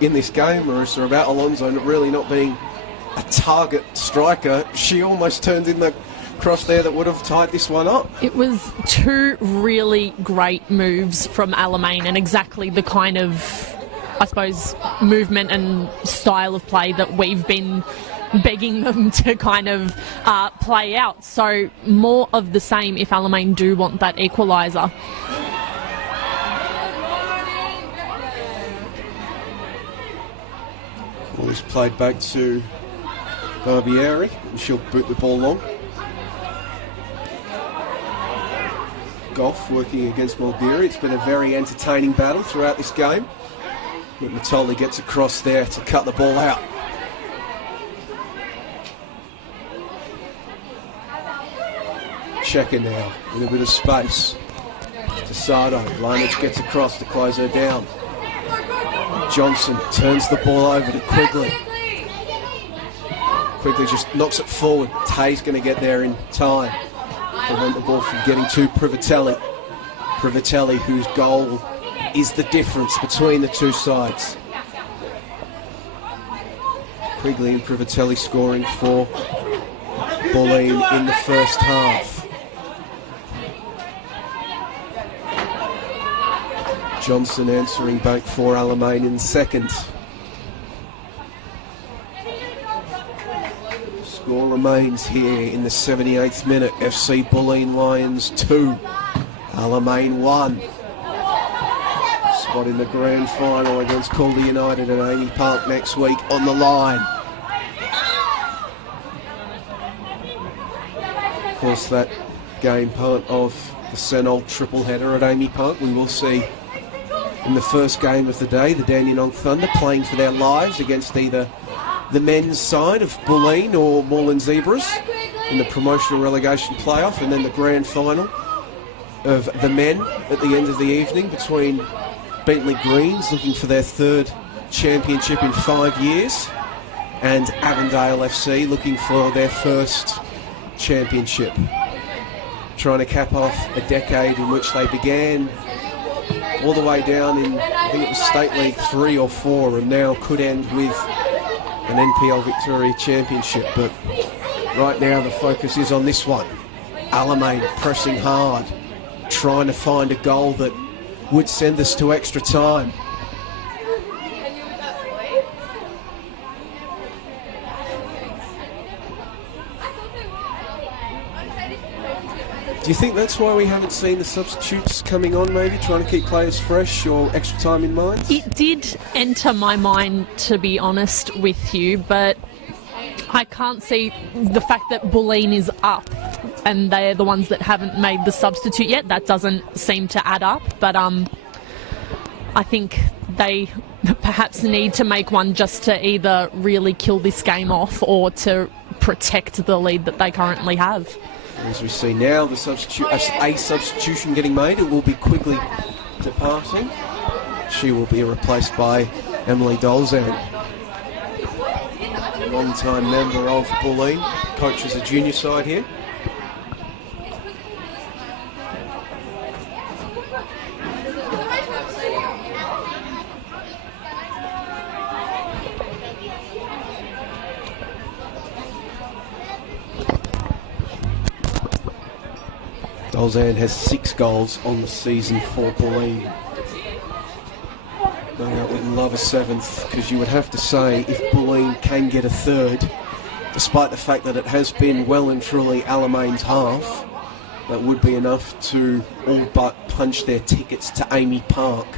in this game, Marissa, about Alonso really not being a target striker, she almost turned in the cross there that would have tied this one up. It was two really great moves from Alamein, and exactly the kind of, I suppose, movement and style of play that we've been begging them to kind of play out. So more of the same if Alamein do want that equaliser. Well, he's played back to Barbieri, and she'll boot the ball long. Goff working against Mulberry. It's been a very entertaining battle throughout this game. But Matoli gets across there to cut the ball out. Checker now in a bit of space. To Sardo. Lanich gets across to close her down. Johnson turns the ball over to Quigley. Quigley just knocks it forward. Tay's going to get there in time. Prevent the ball from getting to Privatelli. Privatelli, whose goal is the difference between the two sides. Quigley and Privatelli scoring for Bulleen in the first half. Johnson answering back for Alamein in the second. Score remains here in the 78th minute. FC Bulleen Lions 2, Alamein 1. Spot in the grand final against Calder United at Amy Park next week on the line. Of course, that game part of the Senol triple header at Amy Park. We will see in the first game of the day the Dandenong Thunder playing for their lives against either the men's side of Bulleen or Moreland Zebras in the promotional relegation playoff, and then the grand final of the men at the end of the evening between Bentley Greens, looking for their third championship in 5 years, and Avondale FC, looking for their first championship. Trying to cap off a decade in which they began all the way down in, I think it was State League 3 or 4, and now could end with an NPL Victoria Championship. But right now the focus is on this one. Alamein pressing hard, trying to find a goal that would send us to extra time. Do you think that's why we haven't seen the substitutes coming on, maybe trying to keep players fresh or extra time in mind? It did enter my mind, to be honest with you, but I can't see the fact that Bulleen is up and they're the ones that haven't made the substitute yet. That doesn't seem to add up, but I think they perhaps need to make one just to either really kill this game off or to protect the lead that they currently have. As we see now, the a substitution getting made. It will be quickly departing. She will be replaced by Emily Dolzan, a long-time member of Bulleen, coaches the junior side here. Dolzan has 6 goals on the season for Bulleen. No doubt would love a 7th, because you would have to say if Bulleen can get a 3rd, despite the fact that it has been well and truly Alamein's half, that would be enough to all but punch their tickets to Amy Park.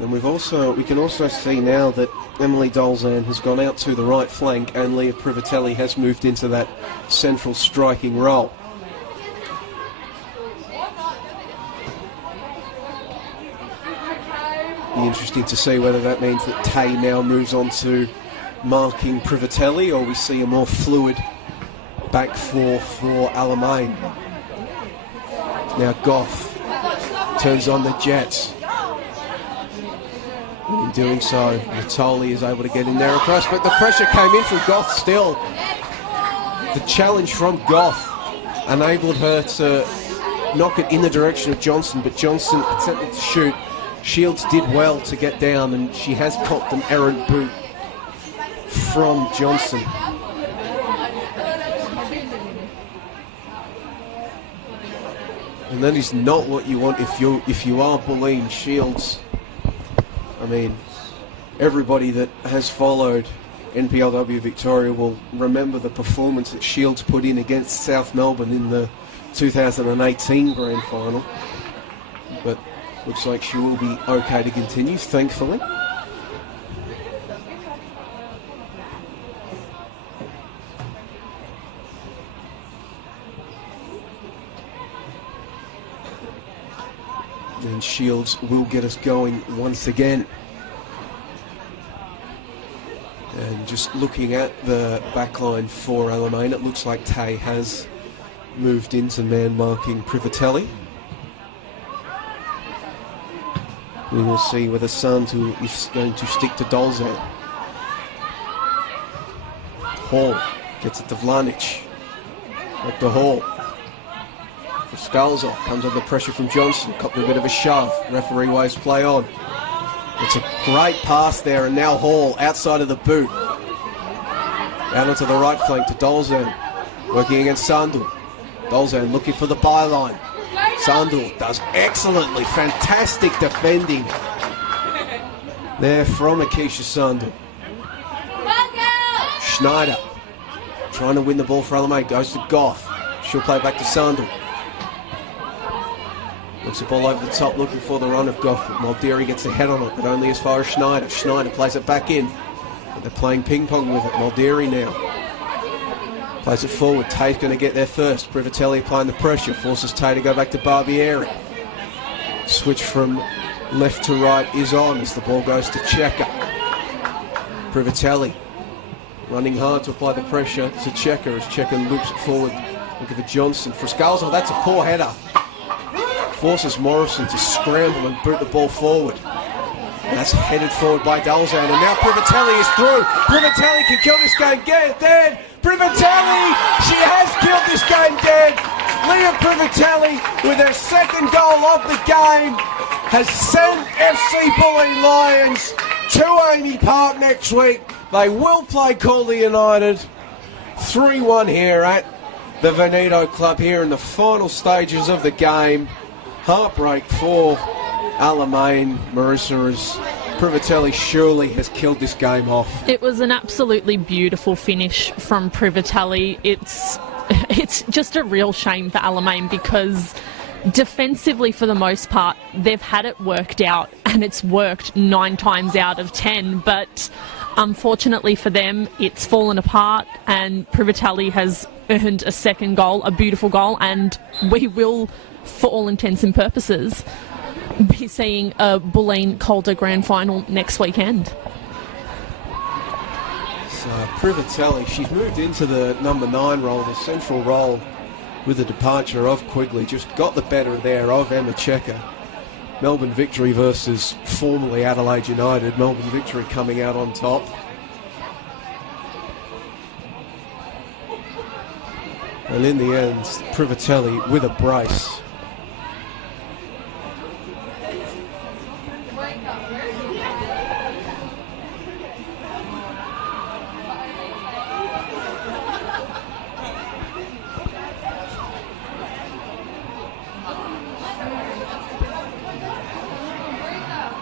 And we can also see now that Emily Dolzan has gone out to the right flank and Leah Privatelli has moved into that central striking role. Be interesting to see whether that means that Tay now moves on to marking Privatelli, or we see a more fluid back four for Alamein. Now Goff turns on the Jets. And in doing so, Natoli is able to get in there across, but the pressure came in from Goff still. The challenge from Goff enabled her to knock it in the direction of Johnson, but Johnson attempted to shoot. Shields did well to get down, and she has copped an errant boot from Johnson. And that is not what you want if you are Bulleen. Shields, I mean, everybody that has followed NPLW Victoria will remember the performance that Shields put in against South Melbourne in the 2018 Grand Final. But looks like she will be okay to continue, thankfully. And Shields will get us going once again. And just looking at the backline for Alamein, it looks like Tay has moved into man marking Privatelli. We will see whether Santu is going to stick to Dolzan. Hall gets it to Vlanic. Back to Hall. For Scalzo, comes under pressure from Johnson, copped a bit of a shove. Referee waves play on. It's a great pass there, and now Hall outside of the boot. Out onto the right flank to Dolzan, working against Sandul. Dolzan looking for the byline. Sandul does excellently, fantastic defending there from Akeisha Sandul. Schneider trying to win the ball for Alamein, goes to Goff. She'll play back to Sandul. Looks the ball over the top, looking for the run of Goff. Muldeary gets a head on it, but only as far as Schneider. Schneider plays it back in. But they're playing ping pong with it. Muldeary now plays it forward. Tay's going to get there first. Privatelli applying the pressure, forces Tay to go back to Barbieri. Switch from left to right is on as the ball goes to Checker. Privatelli running hard to apply the pressure to Checker as Checker loops it forward. Looking for Johnson. For Scalzo, that's a poor header. Forces Morrison to scramble and boot the ball forward. And that's headed forward by Dolzan, and now Privatelli is through. Privatelli can kill this game dead. Privatelli, she has killed this game dead. Leah Privatelli, with her second goal of the game, has sent FC Bulleen Lions to Amy Park next week. They will play Calder United 3-1 here at the Veneto Club here in the final stages of the game. Heartbreak for Alamein, Marissa, as Privatelli surely has killed this game off. It was an absolutely beautiful finish from Privatelli. It's it's just a real shame for Alamein because defensively, for the most part, they've had it worked out and it's worked 9 times out of 10. But unfortunately for them, it's fallen apart and Privatelli has earned a second goal, a beautiful goal, and we will, for all intents and purposes, be seeing a Bulleen Calder Grand Final next weekend. So Privatelli, she's moved into the number 9 role, the central role, with the departure of Quigley. Just got the better there of Emma Checker. Melbourne Victory versus formerly Adelaide United. Melbourne Victory coming out on top. And in the end, Privatelli with a brace.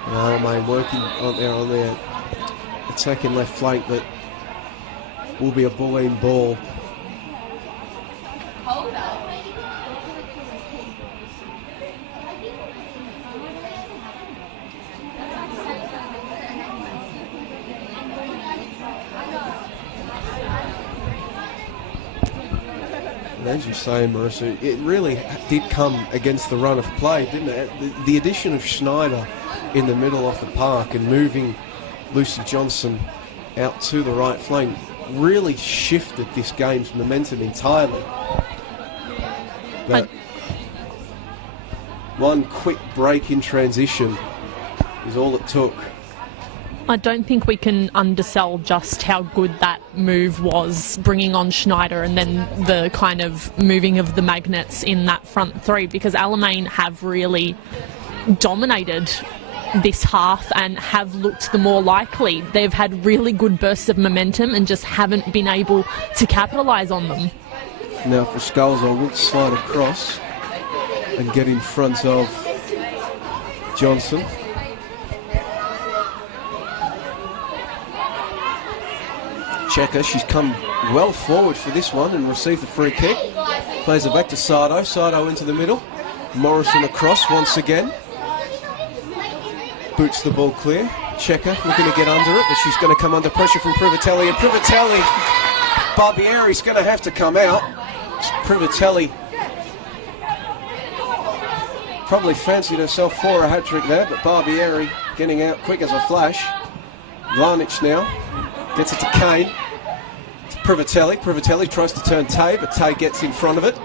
Alamein working on their attacking left flank, that will be a Bulleen ball. And as you say, Marissa, it really did come against the run of play, didn't it? The addition of Schneider in the middle of the park and moving Lucy Johnson out to the right flank really shifted this game's momentum entirely. But one quick break in transition is all it took. I don't think we can undersell just how good that move was, bringing on Schneider and then the kind of moving of the magnets in that front three, because Alamein have really dominated this half and have looked the more likely. They've had really good bursts of momentum and just haven't been able to capitalise on them. Now for Scalzo, will slide across and get in front of Johnson. Checker, she's come well forward for this one and received the free kick. Plays it back to Sardo. Sardo into the middle. Morrison across once again. Boots the ball clear. Checker looking to get under it, but she's going to come under pressure from Privatelli. And Privatelli, Barbieri's going to have to come out. Privatelli probably fancied herself for a hat-trick there, but Barbieri getting out quick as a flash. Vlanic now gets it to Kane. It's Privatelli. Privatelli tries to turn Tay, but Tay gets in front of it.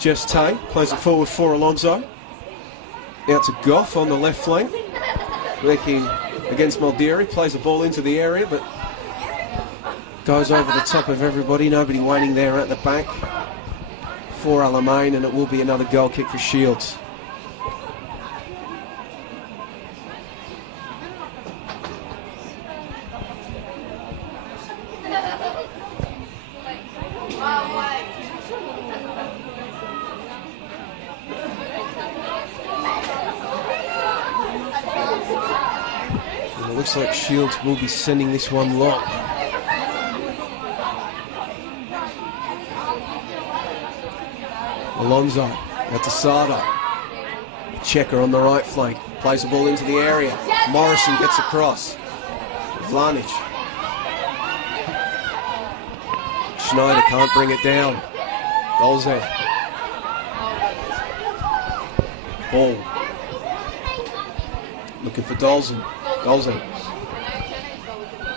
Jess Tay plays it forward for Alonso. Out to Goff on the left flank. Working against Maldieri. Plays the ball into the area, but goes over the top of everybody. Nobody waiting there at the back for Alamein, and it will be another goal kick for Shields. And it looks like Shields will be sending this one long. Alonso out to Sardo. Checker on the right flank. Plays the ball into the area. Morrison gets across. Vlanic. Schneider can't bring it down. Dolzan. Ball. Looking for Dolzan. Dolzan.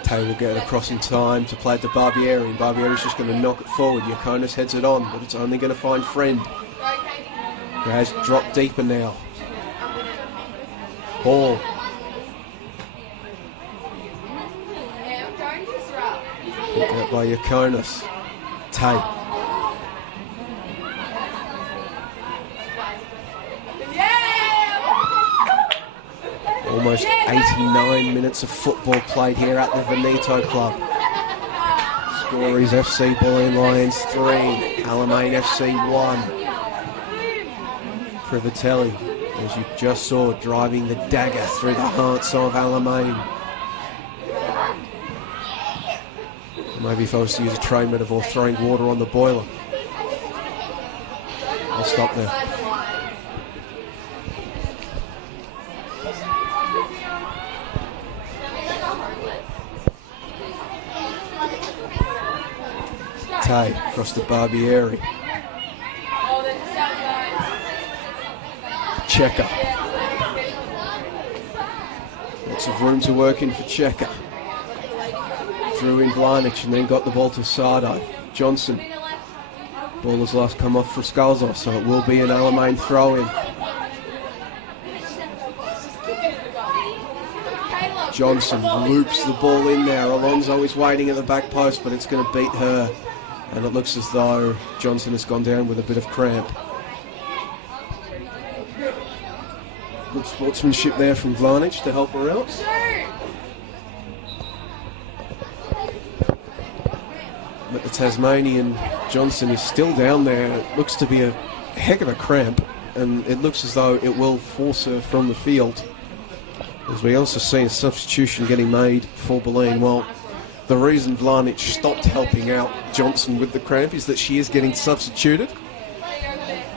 Tay will get it across in time to play it to Barbieri, and Barbieri's just going to knock it forward. Yakonis heads it on, but it's only going to find Friend, who has dropped deeper now. Ball. Picked out by Yakonis. Tay. Almost 89 minutes of football played here at the Veneto Club. Score is FC Bulleen Lions 3, Alamein FC 1. Privatelli, as you just saw, driving the dagger through the hearts of Alamein. Maybe if I was to use a trade metaphor, throwing water on the boiler. I'll stop there. Tay across the Barbieri. Checker. Lots of room to work in for Checker. Drew in Vlanic and then got the ball to Sardo. Johnson. Ball has last come off for Skulls, so it will be an Alamein throw-in. Johnson loops the ball in there. Alonso is waiting at the back post, but it's going to beat her. And it looks as though Johnson has gone down with a bit of cramp. Good sportsmanship there from Vlanic to help her out. But the Tasmanian Johnson is still down there. It looks to be a heck of a cramp, and it looks as though it will force her from the field. As we also see a substitution getting made for Bulleen. Well, the reason Vlanic stopped helping out Johnson with the cramp is that she is getting substituted.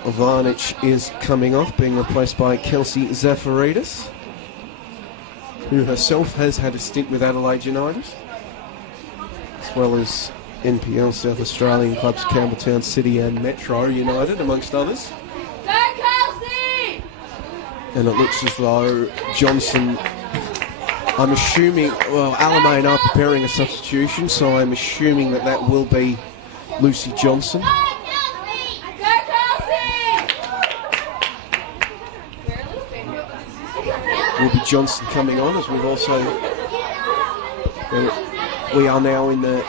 Vlanic is coming off, being replaced by Kelsey Zafaridis, who herself has had a stint with Adelaide United, as well as NPL South Australian clubs Campbelltown City and Metro United, amongst others. And it looks as though Johnson, I'm assuming, well, Alamein are preparing a substitution, so I'm assuming that that will be Lucy Johnson. Will be Johnson coming on, as we've also, we are now in the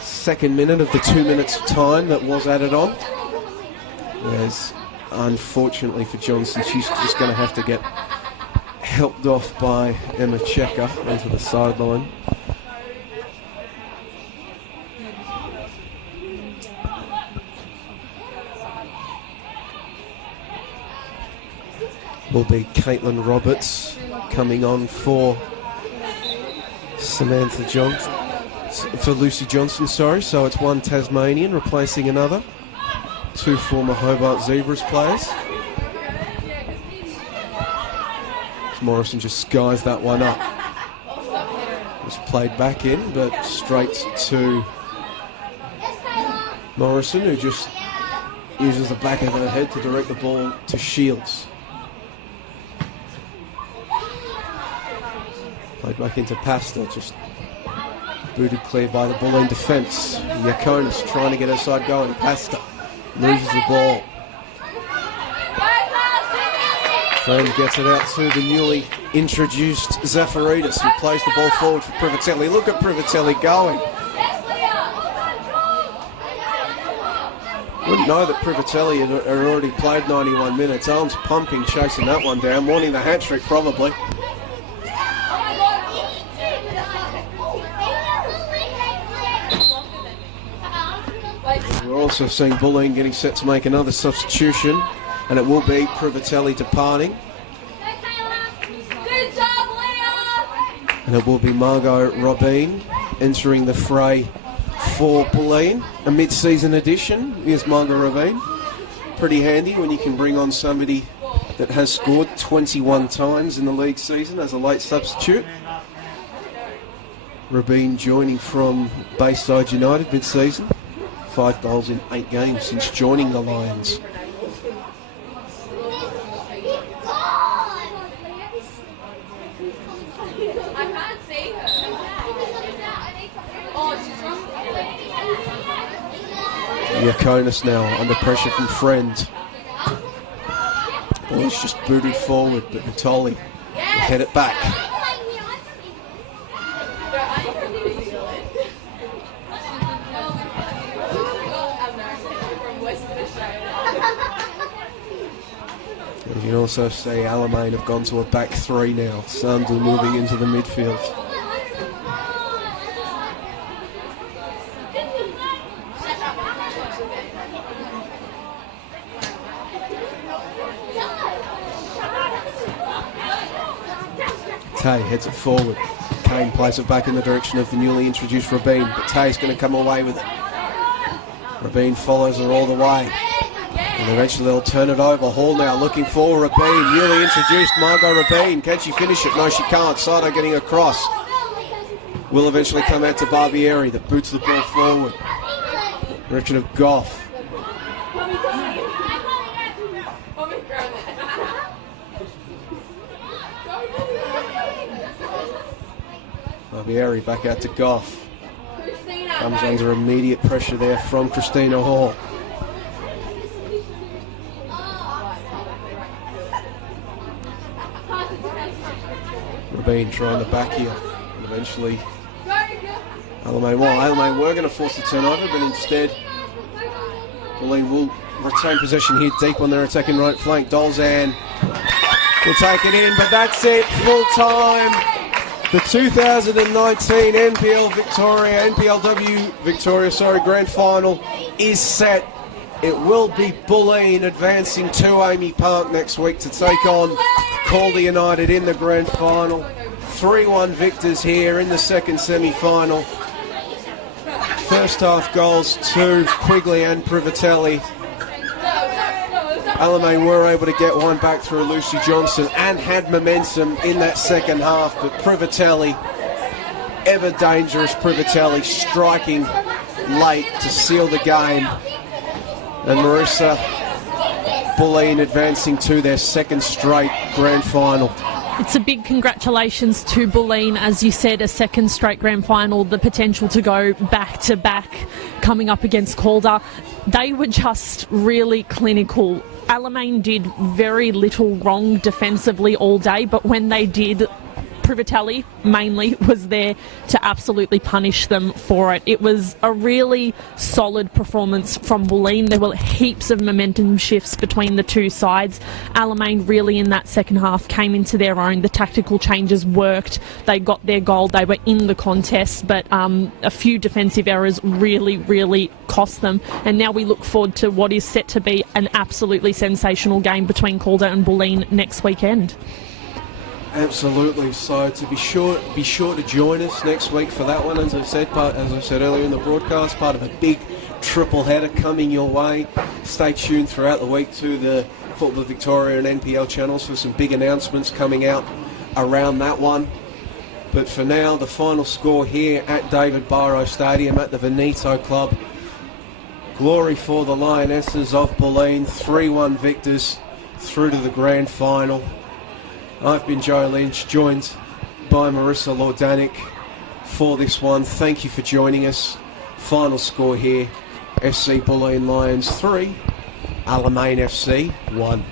second minute of the 2 minutes of time that was added on. Whereas, unfortunately for Johnson, she's just going to have to get helped off by Emma Checker onto the sideline. Will be Caitlin Roberts coming on for Samantha Johnson, for Lucy Johnson, sorry. So it's one Tasmanian replacing another. Two former Hobart Zebras players. Morrison just skies that one up. Was played back in, but straight to Morrison, who just uses the back of her head to direct the ball to Shields. Played back into Pasta, just booted clear by the Bulleen defence. Yakonis trying to get her side going. Pasta loses the ball. Friend gets it out to the newly introduced Zafaridis, who plays the ball forward for Privatelli. Look at Privatelli going. Wouldn't know that Privatelli had already played 91 minutes. Arms pumping, chasing that one down, wanting the hat-trick probably. We're also seeing Bulleen getting set to make another substitution, and it will be Privatelli departing. And it will be Margot Robin entering the fray for Bulleen. A mid-season addition is Margot Robin. Pretty handy when you can bring on somebody that has scored 21 times in the league season as a late substitute. Robin joining from Bayside United mid-season. 5 goals in 8 games since joining the Lions. Yakonis now under pressure from Friend. Ball is just booted forward, but Natoli will head it back. You can also see Alamein have gone to a back three now. Sandal moving into the midfield. Tay heads it forward. Kane plays it back in the direction of the newly introduced Rabin, but Tay's going to come away with it. Rabin follows her all the way. And eventually they'll turn it over. Hall now looking for Rabin. Newly introduced Margot Rabin. Can she finish it? No, she can't. Sato getting across. Will eventually come out to Barbieri that boots the ball forward. Direction of Goff. Barbieri back out to Goff. Comes under immediate pressure there from Christina Hall. Rabin trying the back heel. And eventually Alamein were going to force the turnover, but instead Bulleen will retain possession here deep on their attacking right flank. Dolzan will take it in, but that's it, full time. The 2019 NPLW Victoria Grand Final is set. It will be Bulleen advancing to Amy Park next week to take on Calder United in the Grand Final. 3-1 victors here in the second semi-final. First half goals to Quigley and Privatelli. Alamein were able to get one back through Lucy Johnson and had momentum in that second half, but Privatelli, ever dangerous Privatelli, striking late to seal the game. And Marissa Bulleen advancing to their second straight grand final. It's a big congratulations to Bulleen, as you said, a second straight grand final, the potential to go back to back coming up against Calder. They were just really clinical. Alamein did very little wrong defensively all day, but when they did, Privatelli mainly was there to absolutely punish them for it. It was a really solid performance from Bulleen. There were heaps of momentum shifts between the two sides. Alamein really in that second half came into their own. The tactical changes worked. They got their goal. They were in the contest, but a few defensive errors really cost them. And now we look forward to what is set to be an absolutely sensational game between Calder and Bulleen next weekend. Absolutely. So to be sure to join us next week for that one. As I said earlier in the broadcast, part of a big triple header coming your way. Stay tuned throughout the week to the Football Victoria and NPL channels for some big announcements coming out around that one. But for now, the final score here at David Barrow Stadium at the Veneto Club. Glory for the Lionesses of Bulleen, 3-1 victors through to the grand final. I've been Joe Lynch, joined by Marissa Lordanic for this one. Thank you for joining us. Final score here, FC Bulleen Lions 3, Alamein FC 1.